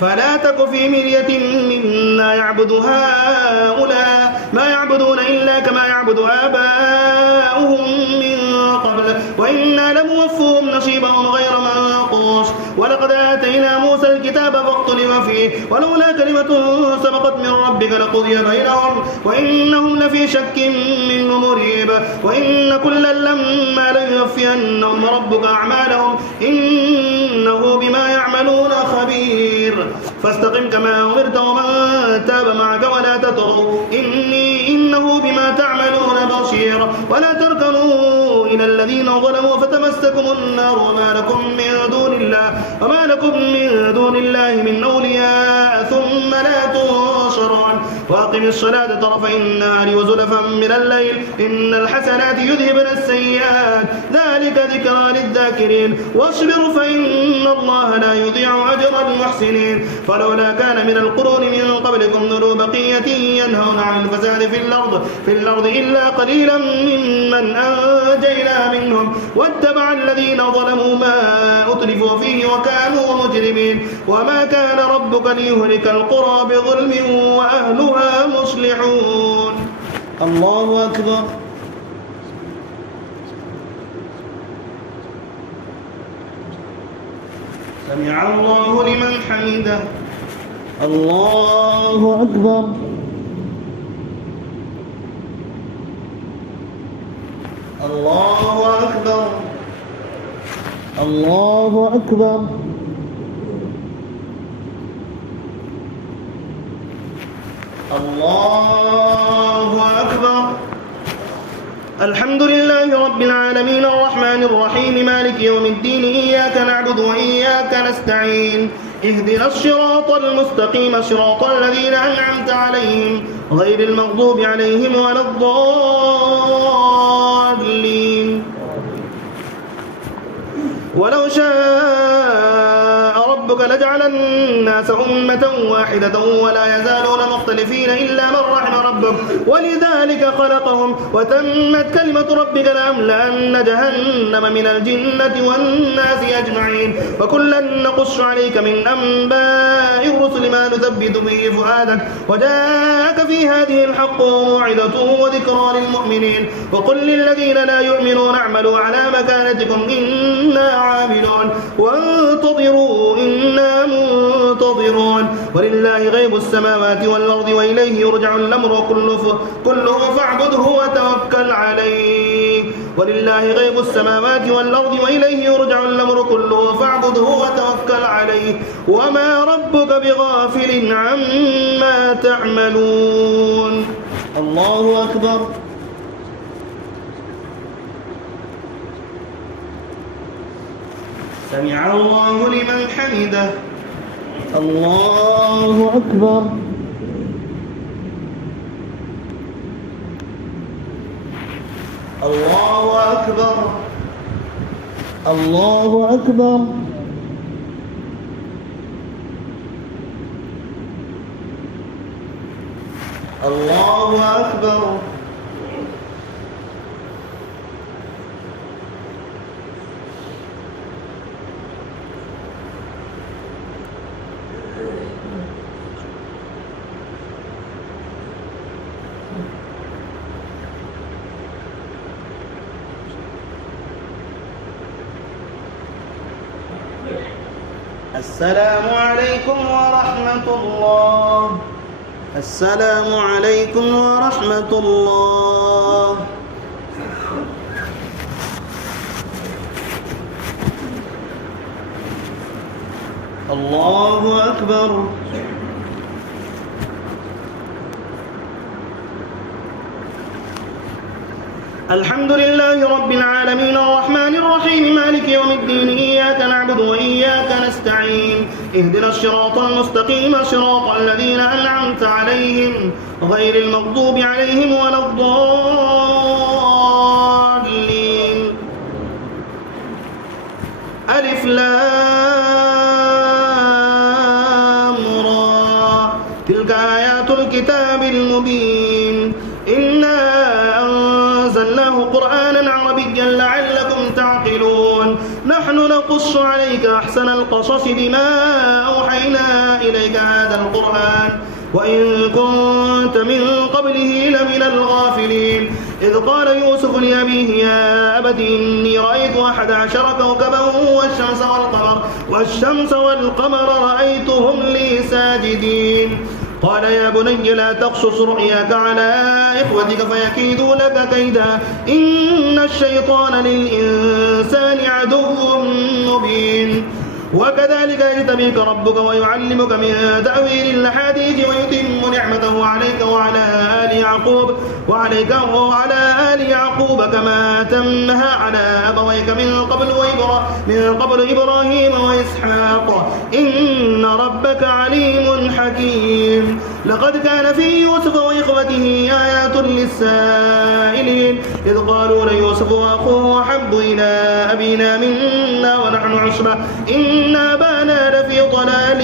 فلا تك في مرية مما يعبد هؤلاء ما يعبدون إلا كما يعبد آباؤهم من قبل وإنا لموفوهم نصيبهم غير منقوص. ولقد آتينا موسى الكتاب فاختلف فيه ولولا كلمة سبقت من ربك لقضي بينهم وإنهم لفي شك منه مريب. وإن كلا لما ليوفينهم ربك أعمالهم إنه بما يعملون خبير. فاستقم كما أمرت ومن تاب معك ولا تطغوا إنه بما تعملون بصير. ولا تركنوا إلى الذين ظلموا فتمسكم النار وما لكم من دون الله من أولياء ثم لا تنصرون. وأقم الصلاة طرفي النهار وزلفا من الليل إن الحسنات يذهبن السيئات ذلك ذكرى للذاكرين. واصبر فإن الله لا يضيع أجر المحسنين. فلولا كان من القرون من قبلكم ذو بقية ينهون عن الفساد في الأرض إلا قليلا ممن أنجينا منهم واتبع الذين ظلموا ما أترفوا فيه وكانوا مجرمين. وما كان ربك ليهلك القرى بظلم وأهلها مصلحون. الله أكبر. سمع الله لمن حمده. الله أكبر. الله أكبر. الله أكبر. الله أكبر. الحمد لله رب العالمين الرحمن الرحيم مالك يوم الدين إياك نعبد وإياك نستعين اهدنا الصراط المستقيم صراط الذين أنعمت عليهم غير المغضوب عليهم ولا الضالين. ولو شاء ربك لجعل الناس أمة واحدة ولا يزالون مختلفين إلا من رحم ربك ولذلك خلقهم وتمت كلمة ربك لأملأن جهنم من الجنة والناس أجمعين. وكلا نقص عليك من أنباء الرسل ما نثبت به فؤادك وجاءك في هذه الحق وموعظة وذكرى للمؤمنين. وقل للذين لا يؤمنون اعملوا على مكانتكم إنا عاملون وانتظروا إنا منتظرون. ولله غيب السماوات والأرض وإليه يرجع الأمر كله فاعبده وتوكل عليه. ولله غيب السماوات والأرض وإليه يرجع الأمر كله فاعبده وتوكل عليه وما ربك بغافل عما تعملون. الله أكبر. سمع الله لمن حمده. الله أكبر. الله أكبر. الله أكبر. الله أكبر. السلام عليكم ورحمة الله. السلام عليكم ورحمة الله. الله أكبر. الحمد لله رب العالمين الرحمن الرحيم مالك يوم الدين إياك نعبد وإياك نستعين اهدنا الصراط المستقيم صراط الذين أنعمت عليهم غير المغضوب عليهم ولا الضالين. ألف لام را تلك آيات الكتاب المبين إنا أنزلناه قرآنا عربيا لعلكم تعقلون نحن نقص عليك أحسن القصص بما أوحينا إليك هذا القرآن وإن كنت من قبله لمن الغافلين إذ قال يوسف لأبيه يا أبت إني رأيت 11 كوكبا والشمس والقمر رأيتهم لي ساجدين قال يا بني لا تقصص رؤياك على إخوتك فيكيدوا لك كيدا إن الشيطان للإنسان عدو مبين وكذلك يجتبيك ربك ويعلمك من تأويل الأحاديث ويتم نعمته عليك وعلى آل يعقوب كما أتمها على أبويك من قبل إبراهيم وإسحاق إن ربك عليم حكيم لقد كان في يوسف وإخوته آيات للسائلين إذ قالوا ليوسف وأخوه أحب إلى أبينا منا ونحن عصبة إن أبانا لفي ضلال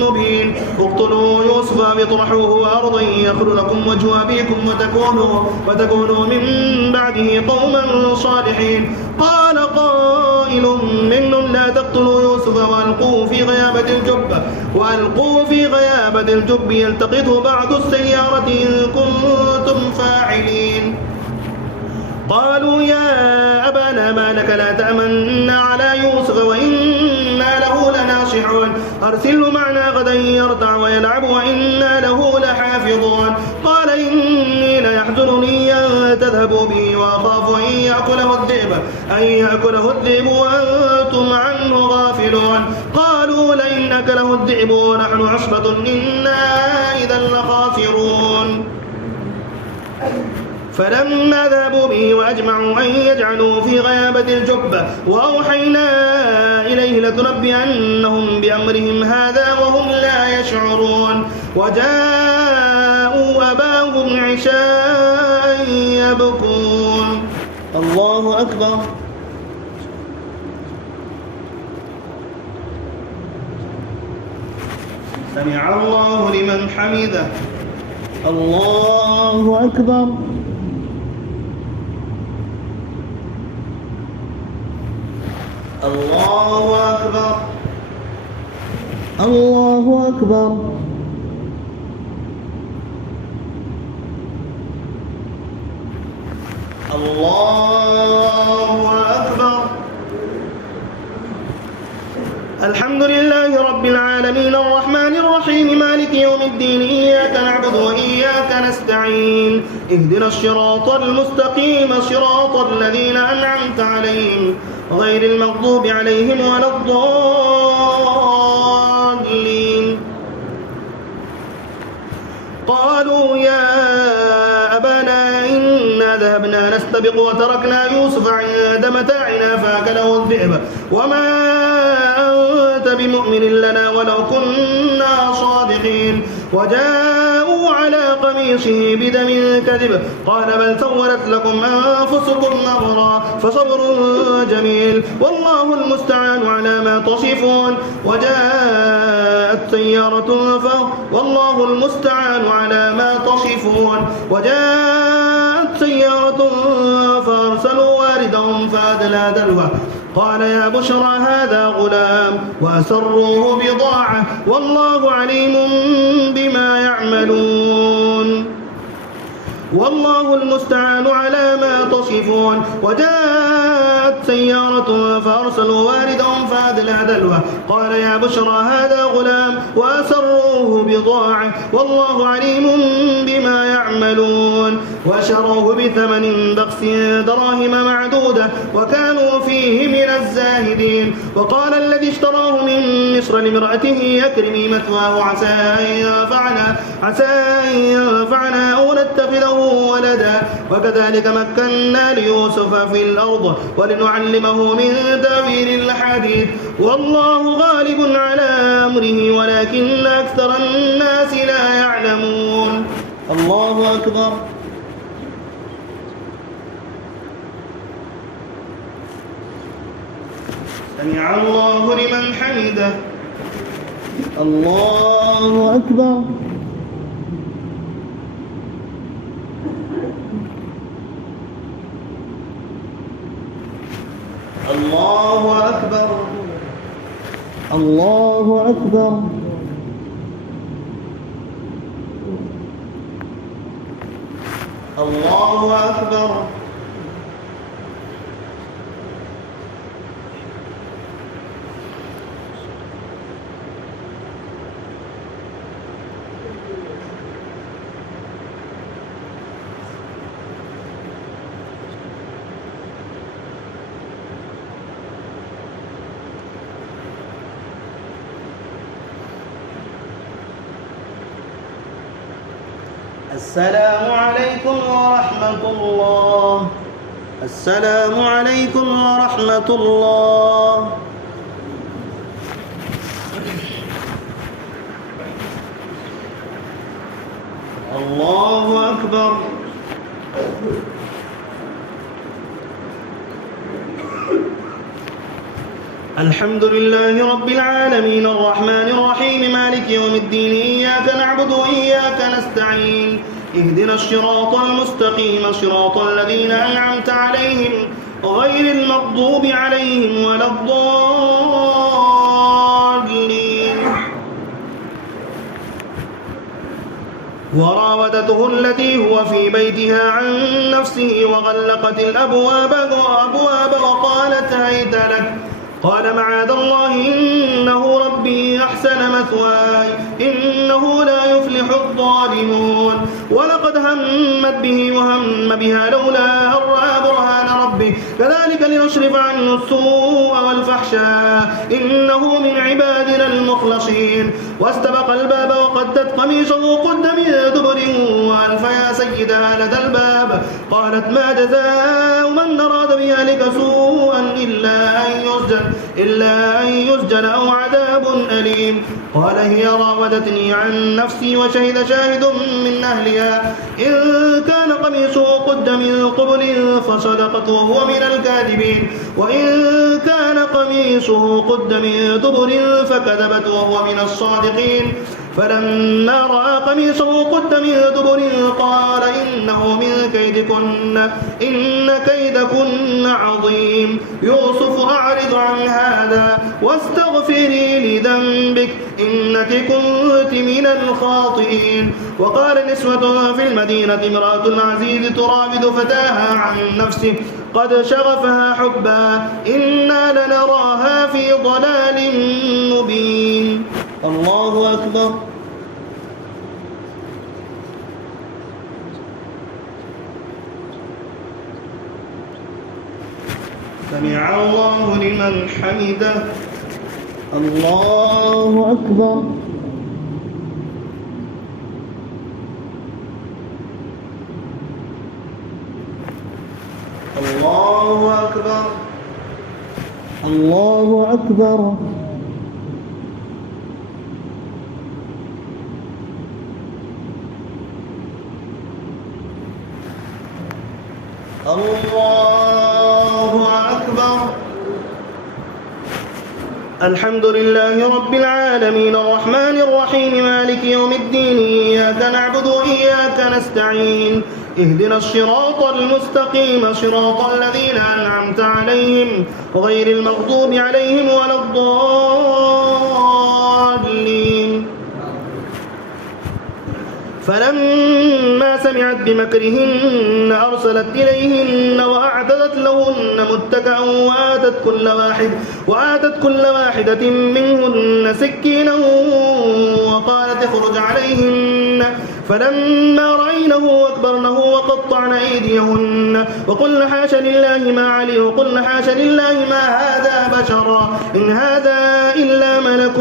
مبين اقتلوا يوسف أو اطرحوه أرضا يخل لكم وجه أبيكم وتكونوا من بعده قوما صالحين قال قائل منهم لا تقتلوا يوسف وألقوه في غيابة الجب يلتقطه بعض السيارة إن كنتم فاعلين قالوا يا أبانا ما لك لا تأمنا على يوسف وإنا له لناصحون أرسله معنا غدا يرتع ويلعب وإنا له لحافظون قال إني ليحزنني أن تذهبوا به وأخاف أن يأكله الذئب وأنتم عنه غافلون قالوا لئن أكله الذئب ونحن عصبة إنا إذا لخاسرون فلما ذهبوا به وأجمعوا أن يجعلوا في غيابة الجب وأوحينا إليه لتنبئنهم بأمرهم هذا وهم لا يشعرون وجاءوا أباهم عشاء يبكون الله أكبر سمع الله لمن حمده الله أكبر الله أكبر الله أكبر الله أكبر الحمد لله رب العالمين الرحمن الرحيم مالك يوم الدين إياك نعبد وإياك نستعين اهدنا الصراط المستقيم صراط الذين أنعمت عليهم غير المغضوب عليهم ولا الضالين قالوا يا أبانا إنا ذهبنا نستبق وتركنا يوسف عند متاعنا فأكله الذئب وما أنت بمؤمن لنا ولو كنا صادقين وجاءوا على قميصه بدم كذب قال بل سولت لكم أنفسكم أمرا فصبر جميل والله المستعان على ما تصفون وجاءت سيارة والله المستعان على ما تصفون وجاءت سيارة فأرسلوا واردهم فأدلى دلوه قال يا بشرى هذا غلام وأسروه بضاعة والله عليم بما يعملون والله المستعان على ما تصفون وجاءت سيارة فأرسلوا واردهم فأدلى دلوه قال يا بشرى هذا غلام وأسروه بضاعة والله عليم بما يعملون وشروه بثمن بخس دراهم معدودة وكانوا فيه من الزاهدين وقال الذي اشتراه من مصر لامرأته أكرمي مثواه عسى أن ينفعنا أو نتخذه ولدا وكذلك مكنا ليوسف في الأرض ولنعلمه من تأويل الحديث والله غالب على أمره ولكن أكثر الناس لا يعلمون. الله أكبر. سمع الله لمن حمده. الله أكبر. الله أكبر. الله أكبر. الله أكبر. السلام عليكم ورحمة الله. السلام عليكم ورحمة الله. الله أكبر. الحمد لله رب العالمين الرحمن الرحيم مالك يوم الدين إياك نعبد وإياك نستعين اهدنا الصراط المستقيم صراط الذين أنعمت عليهم غير المغضوب عليهم ولا الضالين. وراودته التي هو في بيتها عن نفسه وغلقت الأبواب وقالت هيت لك قال معاذ الله إنه ربي أحسن مثواي إنه لا يفلح الظالمون. ولقد همت به وهم بها لولا أن رأى برهان ربه كذلك لنصرف عنه السوء والفحشاء إنه من عبادنا المخلصين. واستبق الباب وقدت قميصه قد من دبر وألف يا سيدها لدى الباب قالت ما جزاء من أراد بأهلك سوءا إلا أن يسجن أو عذاب أليم. قال هي راودتني عن نفسي وشهد شاهد من أهلها إن كان قميصه قد من قبل فصدقت وهو من الكاذبين وإن كان قميصه قد من دبر فكذبت وهو من الصادقين. فلما رأى قميصه قد من دبر قال إنه من كيدكن إن كيدكن عظيم. يوسف أعرض عن هذا واستغفري لذنبك إنك كنت من الخاطئين. وقال نسوة في المدينة امرأة العزيز تراود فتاها عن نفسه قد شغفها حبا إنا لنراها في ضلال مبين. الله أكبر. سمع الله لمن حمده. الله أكبر. الله أكبر. الله أكبر. الله أكبر. الحمد لله رب العالمين الرحمن الرحيم مالك يوم الدين إياك نعبد وإياك نستعين اهدنا الصراط المستقيم صراط الذين أنعمت عليهم غير المغضوب عليهم ولا الضالين. فلما سمعت بمكرهن أرسلت إليهن وأعتدت لهن متكئا وآتت كل واحدة منهن سكينا وقالت اخرج عليهن. فلما رأينه أكبرنه وقطعن أيديهن وقلن حاش لله ما علي وقلن حاش لله ما هذا بشرا إن هذا إلا ملك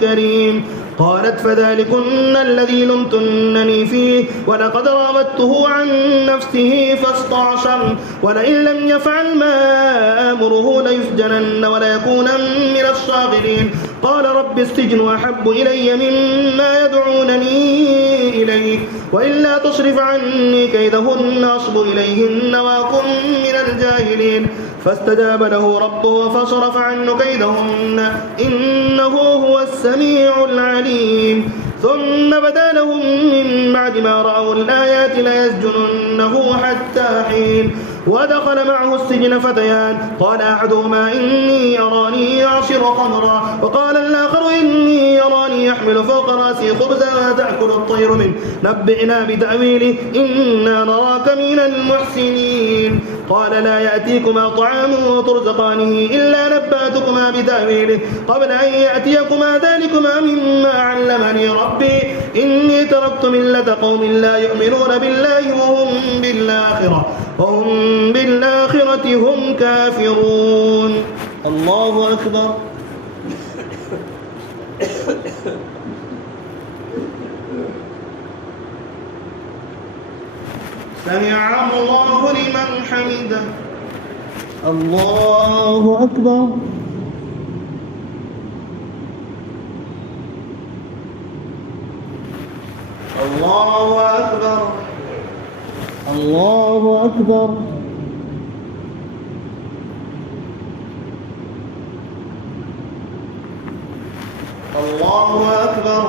كريم. قالت فذلكن الذي لمتنني فيه ولقد راودته عن نفسه فاستعصم ولئن لم يفعل ما آمره ليسجنن وليكونن من الصاغرين قال رب السجن أحب إلي مما يدعونني إليه وإلا تصرف عني كيدهن أصب إليهن وأكن من الجاهلين فاستجاب له ربه فصرف عنه كيدهن إنه هو السميع العليم ثم بدا لهم من بعد ما رأوا الآيات ليسجننه حتى حين ودخل معه السجن فتيان قال أحدهما إني أراني أعصر خمرا وقال الآخر إني أراني يحمل فوق رأسي خبزا تأكل الطير منه نبئنا بتأويله إنا نراك من المحسنين قال لا يأتيكما طعام ترزقانه إلا نبأتكما بتأويله قبل أن يأتيكما ذلكما مما علمني ربي إني تركت ملة قوم لا يؤمنون بالله وهم بالآخرة هم كافرون الله أكبر سمع الله لمن حمده الله أكبر الله أكبر الله أكبر الله أكبر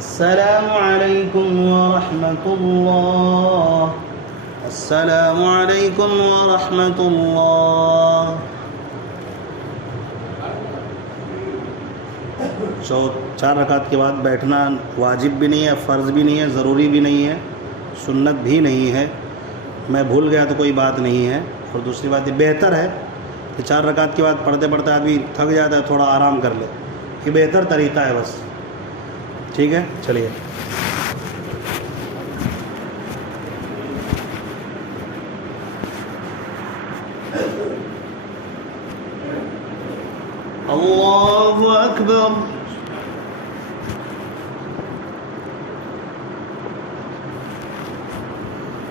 السلام عليكم ورحمة الله السلام عليكم ورحمة الله चार रकात के बाद बैठना वाजिब भी नहीं है, फ़र्ज़ भी नहीं है, ज़रूरी भी नहीं है, सुन्नत भी नहीं है। मैं भूल गया तो कोई बात नहीं है। और दूसरी बात ये बेहतर है कि 4 रकात के बाद पढ़ते पढ़ते आदमी थक जाता है, थोड़ा आराम कर ले, ये बेहतर तरीक़ा है बस। ठीक है, चलिए। अल्लाहु अकबर।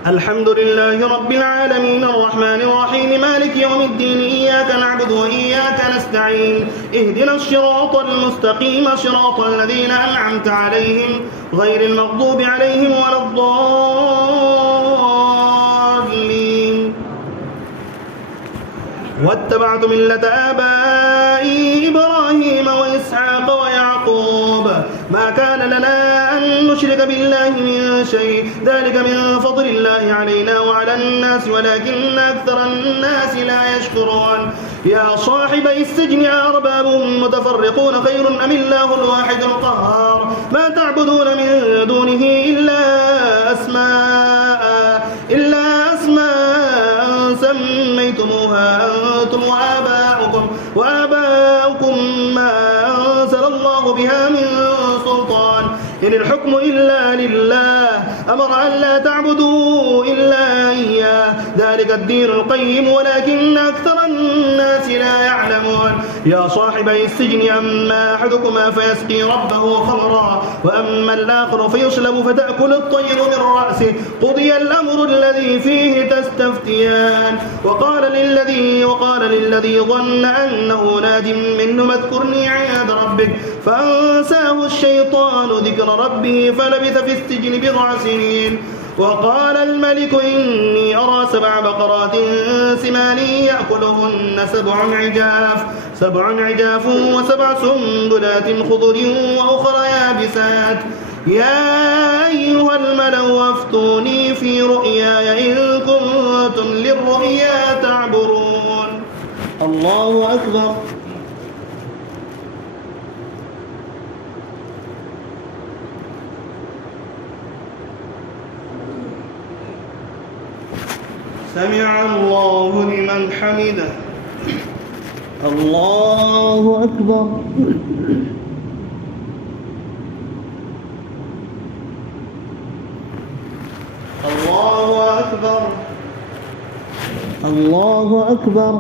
अल्हम्दुलिल्लाहि रब्बिल आलमीन अर्रहमानिर रहीम मालिकि यौमिद्दीन इय्याका नअबुदु व इय्याका नस्तईन इहदिनस सिरातल मुस्तकीम सिरातल लज़ीना अनअमता अलैहिम गैरिल मग़दूबि अलैहिम वलद्दाल्लीन वत्तबअतु मिल्लत आबाई इब्राहीम व इसहाक़ व याक़ूब मा कान लना अन नुश्रिक बिल्लाहि मिन शै ذلك من فضل الله علينا وعلى الناس ولكن أكثر الناس لا يشكرون يا صاحبي السجن أرباب متفرقون خير أم الله الواحد القهار ما تعبدون من دونه إلا أسماء سميتموها أنتم وآباؤكم ما أنزل الله بها من سلطان إن الحكم إلا لله أمر أن لا تعبدوا إلا إياه ذلك الدين القيم ولكن أكثر الناس لا يعلمون يا صاحبي السجن أما أحدكما فيسقي ربه خمرا وأما الآخر فيصلب فتأكل الطير من رأسه قضي الأمر الذي فيه تستفتيان وقال للذي ظن أنه ناج منه اذكرني عند ربك فأنساه الشيطان ذكر ربه فلبث في السجن بضع سنين وقال الملك إني أرى 7 بقرات سمان يأكلهن 7 عجاف و7 سنبلات خضر وأخر يابسات يا أيها الملأ أفتوني في رؤياي إن كنتم للرؤيا تعبرون الله أكبر سمع الله لمن حمده. الله أكبر. الله أكبر. الله أكبر.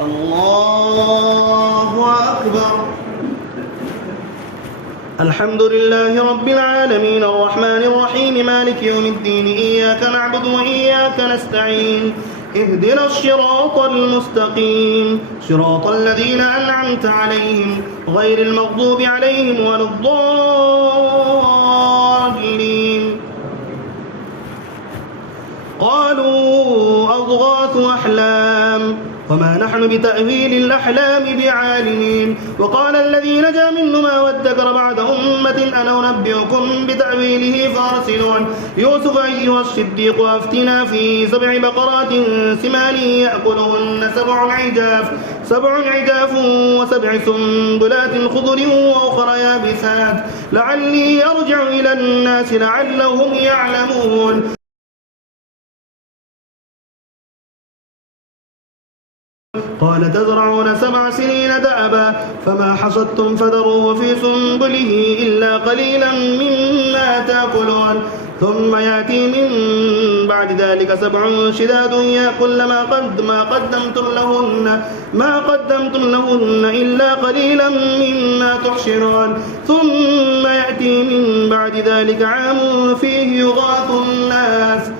الله أكبر. الحمد لله رب العالمين الرحمن الرحيم مالك يوم الدين إياك نعبد وإياك نستعين اهدنا الصراط المستقيم صراط الذين أنعمت عليهم غير المغضوب عليهم ولا الضالين. قالوا أضغاث أحلام وما نحن بتأويل الأحلام بعالمين. وقال الذي نجا منهما وادكر بعد أمة أنا أنبئكم بتأويله فأرسلون يوسف أيها الصديق أفتنا في 7 بقرات سمان يأكلهن 7 عجاف و7 سنبلات خضر وأخرى يابسات لعلي أرجع إلى الناس لعلهم يعلمون. قال تزرعون 7 سنين دأبا فما حصدتم فذروه في سنبله إلا قليلا مما تأكلون ثم يأتي من بعد ذلك 7 شداد يأكل ما قدمتم لهن إلا قليلا مما تحشرون ثم يأتي من بعد ذلك عام فيه يغاث الناس